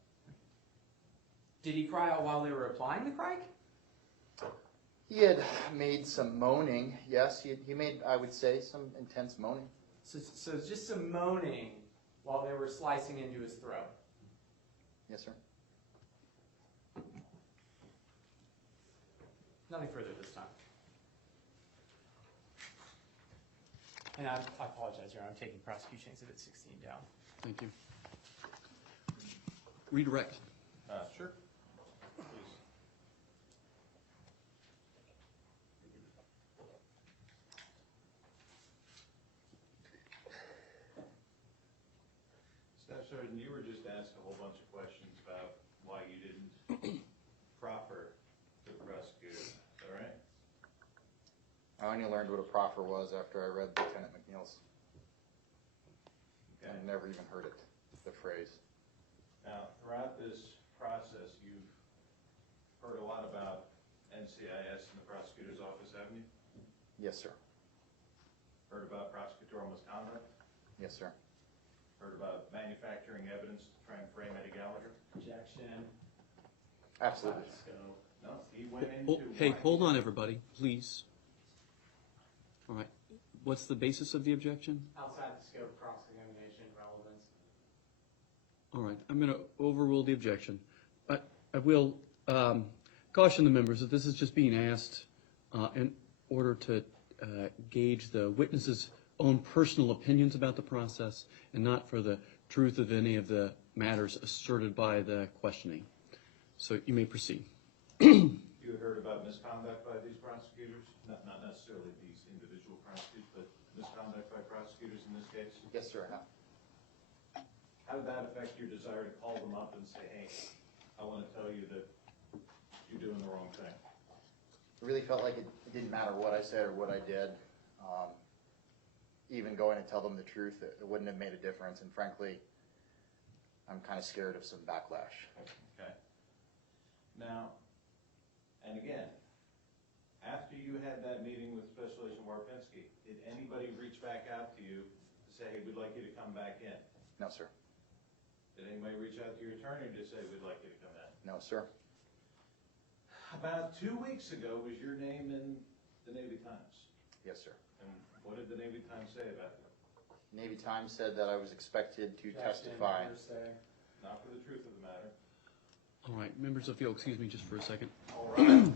Did he cry out while they were applying the cric? He had made some moaning. Yes, he made, I would say, some intense moaning. So just some moaning while they were slicing into his throat. Yes, sir. Nothing further this time. And I apologize, Your Honor. I'm taking prosecution exhibit 16 down. Thank you. Redirect. Sure. Please. Staff Sergeant, you were just asked a whole bunch of questions about why you didn't proffer to the prosecutor. Is that right? I only learned what a proffer was after I read Lieutenant McNeil's. Okay. I never even heard it, the phrase. Now, throughout this process, you've heard a lot about NCIS in the prosecutor's office, haven't you? Yes, sir. Heard about prosecutorial misconduct? Yes, sir. Heard about manufacturing evidence to try and frame Eddie Gallagher? Objection. Absolutely. Let's go. No, he went into... Hey, hold on, everybody, please. All right. What's the basis of the objection? Outside the scope of cross-examination relevance. All right, I'm going to overrule the objection. I will caution the members that this is just being asked in order to gauge the witness's own personal opinions about the process and not for the truth of any of the matters asserted by the questioning. So you may proceed. You heard about misconduct by these prosecutors? Not necessarily these individual prosecutors, but misconduct by prosecutors in this case? Yes, sir, I have. How did that affect your desire to call them up and say, hey, I want to tell you that you're doing the wrong thing? It really felt like it didn't matter what I said or what I did. Even going to tell them the truth, it wouldn't have made a difference. And frankly, I'm kind of scared of some backlash. Okay. Now, and again, after you had that meeting with Special Agent Warpinski, did anybody reach back out to you to say, hey, we'd like you to come back in? No, sir. Did anybody reach out to your attorney to say, we'd like you to come in? No, sir. About 2 weeks ago, was your name in the Navy Times. Yes, sir. And what did the Navy Times say about you? Navy Times said that I was expected to Objection, testify. hearsay. Not for the truth of the matter. All right, members, if you'll excuse me just for a second. All right.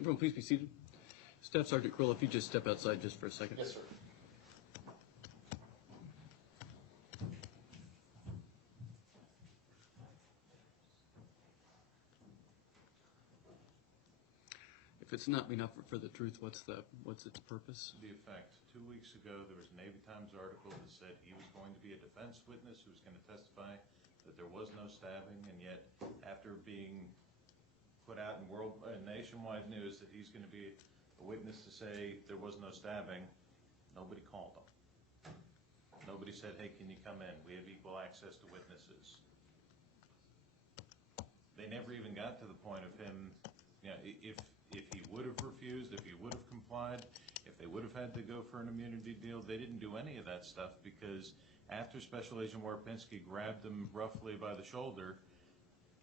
Everyone, please be seated. Staff Sergeant Kirylo, if you just step outside just for a second. Yes, sir. If it's not enough for the truth, what's its purpose? The effect, 2 weeks ago, there was a Navy Times article that said he was going to be a defense witness who was going to testify that there was no stabbing, and yet after being put out in nationwide news that he's going to be a witness to say there was no stabbing, nobody called him. Nobody said, hey, can you come in? We have equal access to witnesses. They never even got to the point of him, you know, if he would have refused, if he would have complied, if they would have had to go for an immunity deal, they didn't do any of that stuff because after Special Agent Warpinski grabbed him roughly by the shoulder,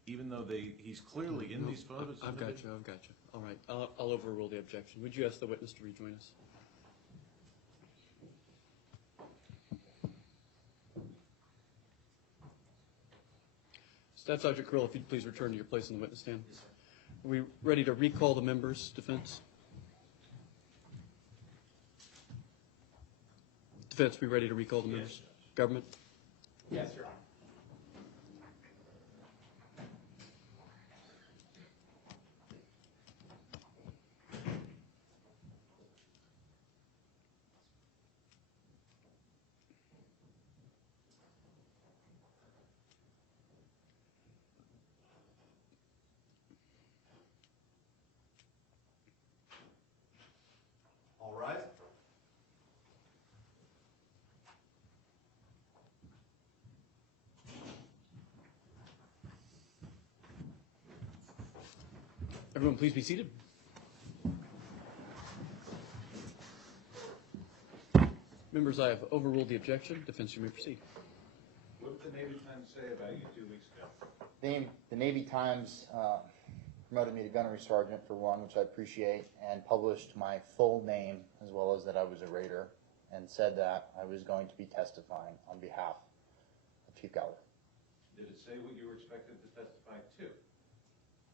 even though he's clearly in these photos. I've got you. All right, I'll overrule the objection. Would you ask the witness to rejoin us? Staff Sergeant Kirylo, if you'd please return to your place on the witness stand. Yes, sir. Are we ready to recall the members' defense? Defense, we ready to recall the Yes, members? Judge. Government? Yes, Your Honor. All right. Everyone, please be seated. Members, I have overruled the objection. Defense, you may proceed. What did the Navy Times say about you 2 weeks ago? The Navy Times promoted me to gunnery sergeant for one, which I appreciate, and published my full name as well as that I was a Raider, and said that I was going to be testifying on behalf of Chief Gallagher. Did it say what you were expected to testify to?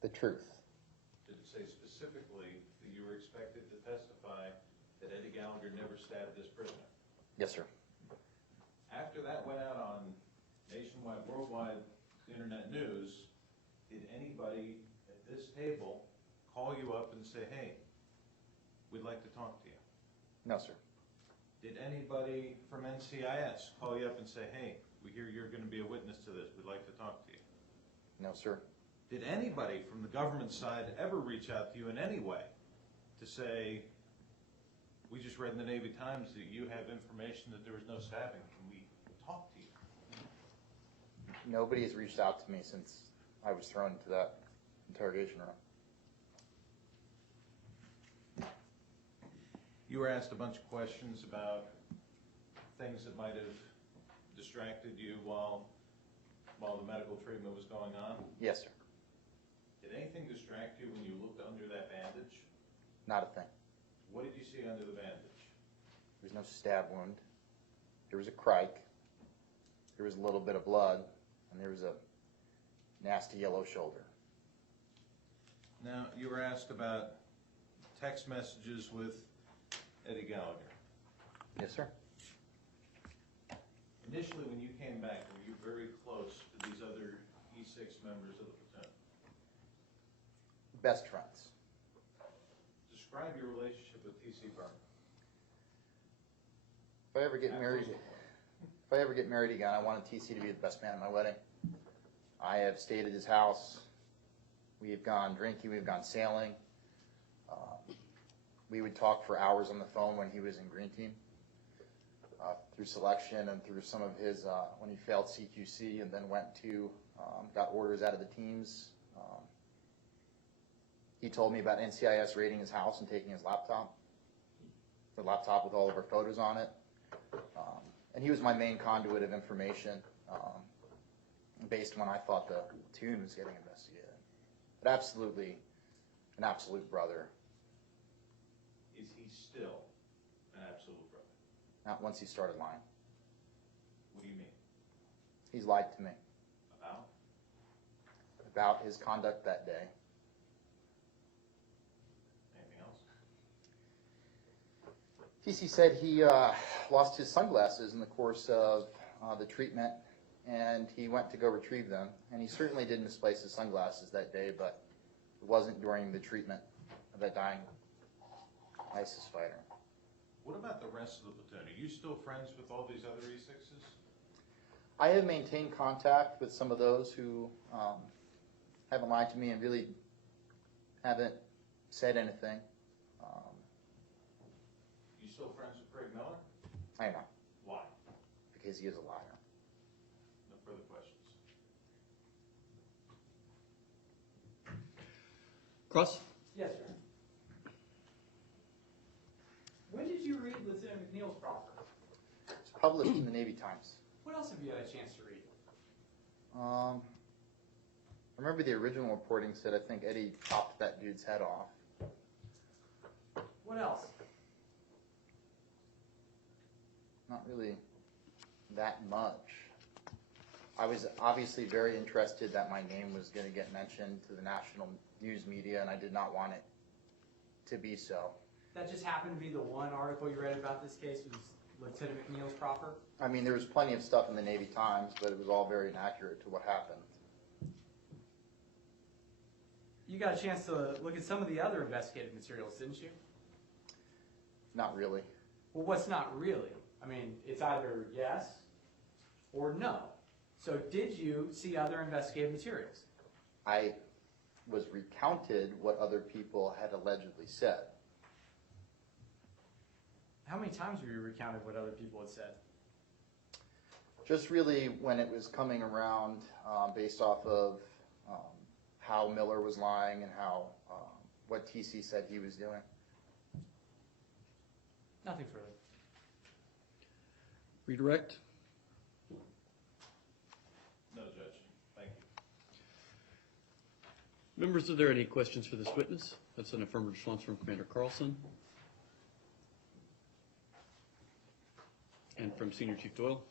The truth. Did it say specifically that you were expected to testify that Eddie Gallagher never stabbed this prisoner? Yes, sir. After that went out on nationwide, worldwide internet news, did anybody at this table call you up and say, hey, we'd like to talk to you? No, sir. Did anybody from NCIS call you up and say, hey, we hear you're going to be a witness to this, we'd like to talk to you? No, sir. Did anybody from the government side ever reach out to you in any way to say, we just read in the Navy Times that you have information that there was no stabbing, can we talk to you? Nobody has reached out to me since I was thrown into that interrogation room. You were asked a bunch of questions about things that might have distracted you while the medical treatment was going on. Yes, sir. Did anything distract you when you looked under that bandage? Not a thing. What did you see under the bandage? There was no stab wound. There was a crike. There was a little bit of blood, and there was a nasty yellow shoulder. Now, you were asked about text messages with Eddie Gallagher. Yes, sir. Initially, when you came back, were you very close to these other E6 members of the platoon? Best friends. Describe your relationship with T.C. Byrne. If I ever get married again, I wanted TC to be the best man at my wedding. I have stayed at his house. We have gone drinking. We've gone sailing. We would talk for hours on the phone when he was in Green Team, through selection and through some of his, when he failed CQC and then went to, got orders out of the teams. He told me about NCIS raiding his house and taking his laptop, the laptop with all of our photos on it. And he was my main conduit of information based when I thought the tune was getting investigated. But absolutely, an absolute brother. Is he still an absolute brother? Not once he started lying. What do you mean? He's lied to me About? about his conduct that day. Anything else? TC said he lost his sunglasses in the course of the treatment, and he went to go retrieve them. And he certainly did misplace his sunglasses that day, but it wasn't during the treatment of that dying ISIS fighter. What about the rest of the platoon? Are you still friends with all these other E6s? I have maintained contact with some of those who haven't lied to me and really haven't said anything. You still friends with Craig Miller? I know, Why? because he is a liar. No further questions. Cross? Yes, sir. When did you read Lieutenant McNeil's proffer? It's published in the Navy Times. What else have you had a chance to read? I remember the original reporting said I think Eddie chopped that dude's head off. What else? Not really that much. I was obviously very interested that my name was going to get mentioned to the national news media, and I did not want it to be so. That just happened to be the one article you read about this case was Lieutenant McNeil's proffer? I mean, there was plenty of stuff in the Navy Times, but it was all very inaccurate to what happened. You got a chance to look at some of the other investigative materials, didn't you? Not really. Well, what's not really? I mean, it's either yes or no. So did you see other investigative materials? I was recounted what other people had allegedly said. How many times were you recounted what other people had said? Just really when it was coming around based off of how Miller was lying and how what TC said he was doing. Nothing further. Redirect? No, Judge. Thank you. Members, are there any questions for this witness? That's an affirmative response from Commander Carlson. And from Senior Chief Doyle.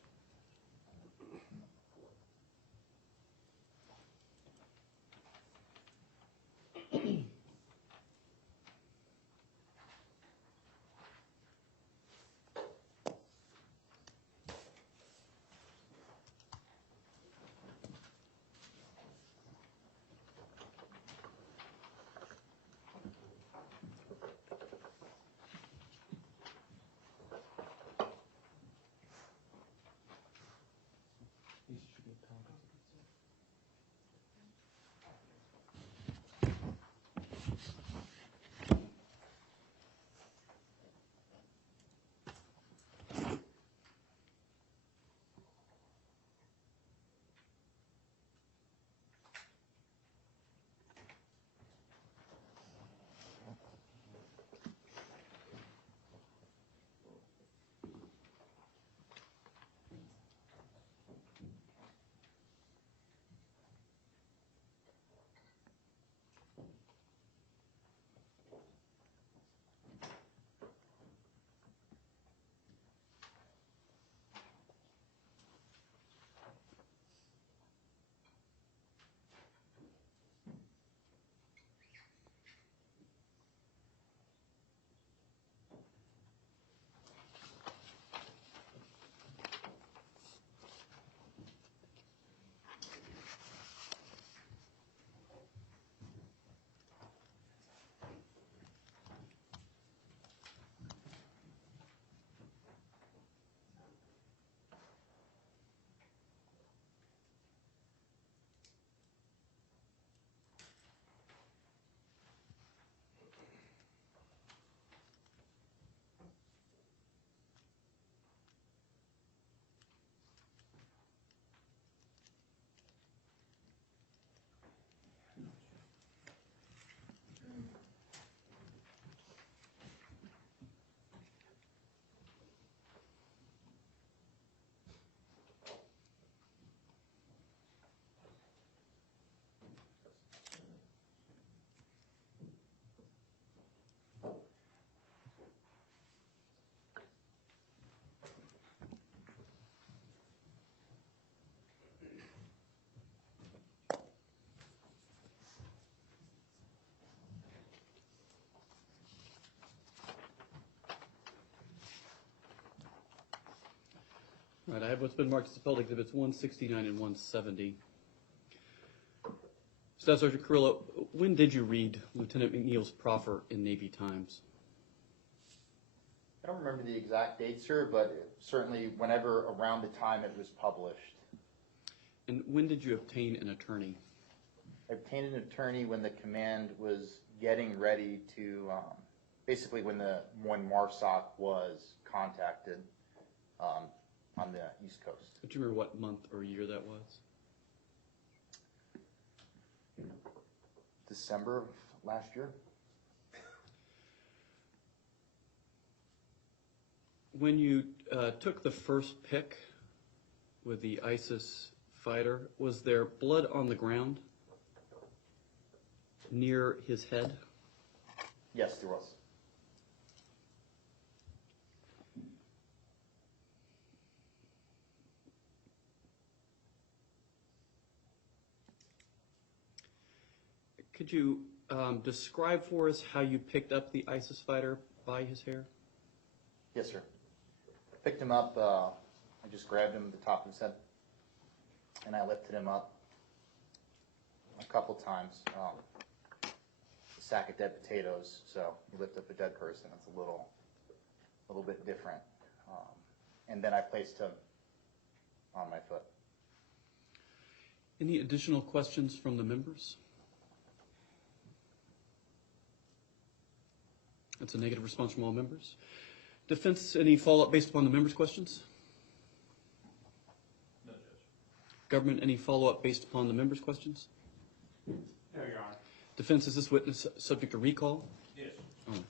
Right, I have what's been marked as appellate exhibits 169 and 170. Staff Sergeant Kirylo, when did you read Lieutenant McNeil's proffer in Navy Times? I don't remember the exact date, sir, but certainly whenever around the time it was published. And when did you obtain an attorney? I obtained an attorney when the command was getting ready to, basically when MARSOC was contacted on the East Coast. Do you remember what month or year that was? December of last year. When you took the first pick with the ISIS fighter, was there blood on the ground near his head? Yes, there was. Could you describe for us how you picked up the ISIS fighter by his hair? Yes, sir. I picked him up, I just grabbed him at the top of his head, and I lifted him up a couple times. A sack of dead potatoes, so you lift up a dead person, it's a little bit different. And then I placed him on my foot. Any additional questions from the members? That's a negative response from all members. Defense, any follow-up based upon the members' questions? No, Judge. Government, any follow-up based upon the members' questions? No, Your Honor. Defense, is this witness subject to recall? Yes. All right.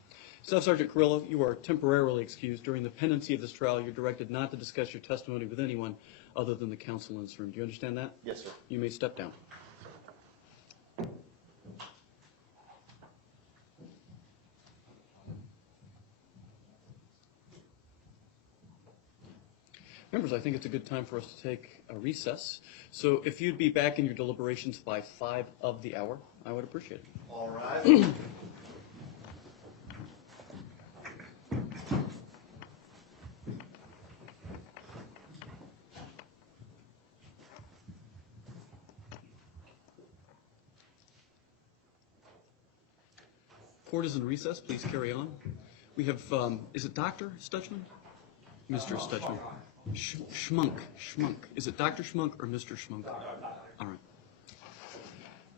Staff Sergeant Kirylo, you are temporarily excused. During the pendency of this trial, you're directed not to discuss your testimony with anyone other than the counsel in this room. Do you understand that? Yes, sir. You may step down. Members, I think it's a good time for us to take a recess. So if you'd be back in your deliberations by 5 of the hour, I would appreciate it. All right. Court is in recess. Please carry on. We have, is it Dr. Stutchman? Mr. Stutchman. Schmunk. Is it Dr. Schmunk or Mr. Schmunk? All right.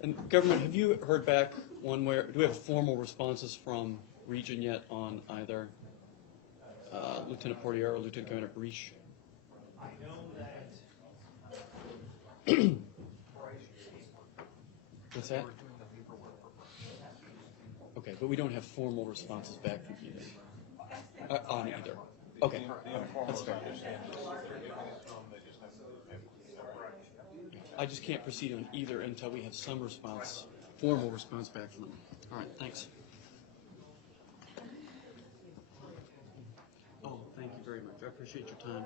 And government, have you heard back one way, do we have formal responses from Region yet on either Lieutenant Portier or Lieutenant Commander Barish? I know that What's that? Okay, but we don't have formal responses back from either. On either. Okay, that's fair. I just can't proceed on either until we have some response, formal response back from them. All right, thanks. Oh, thank you very much. I appreciate your time.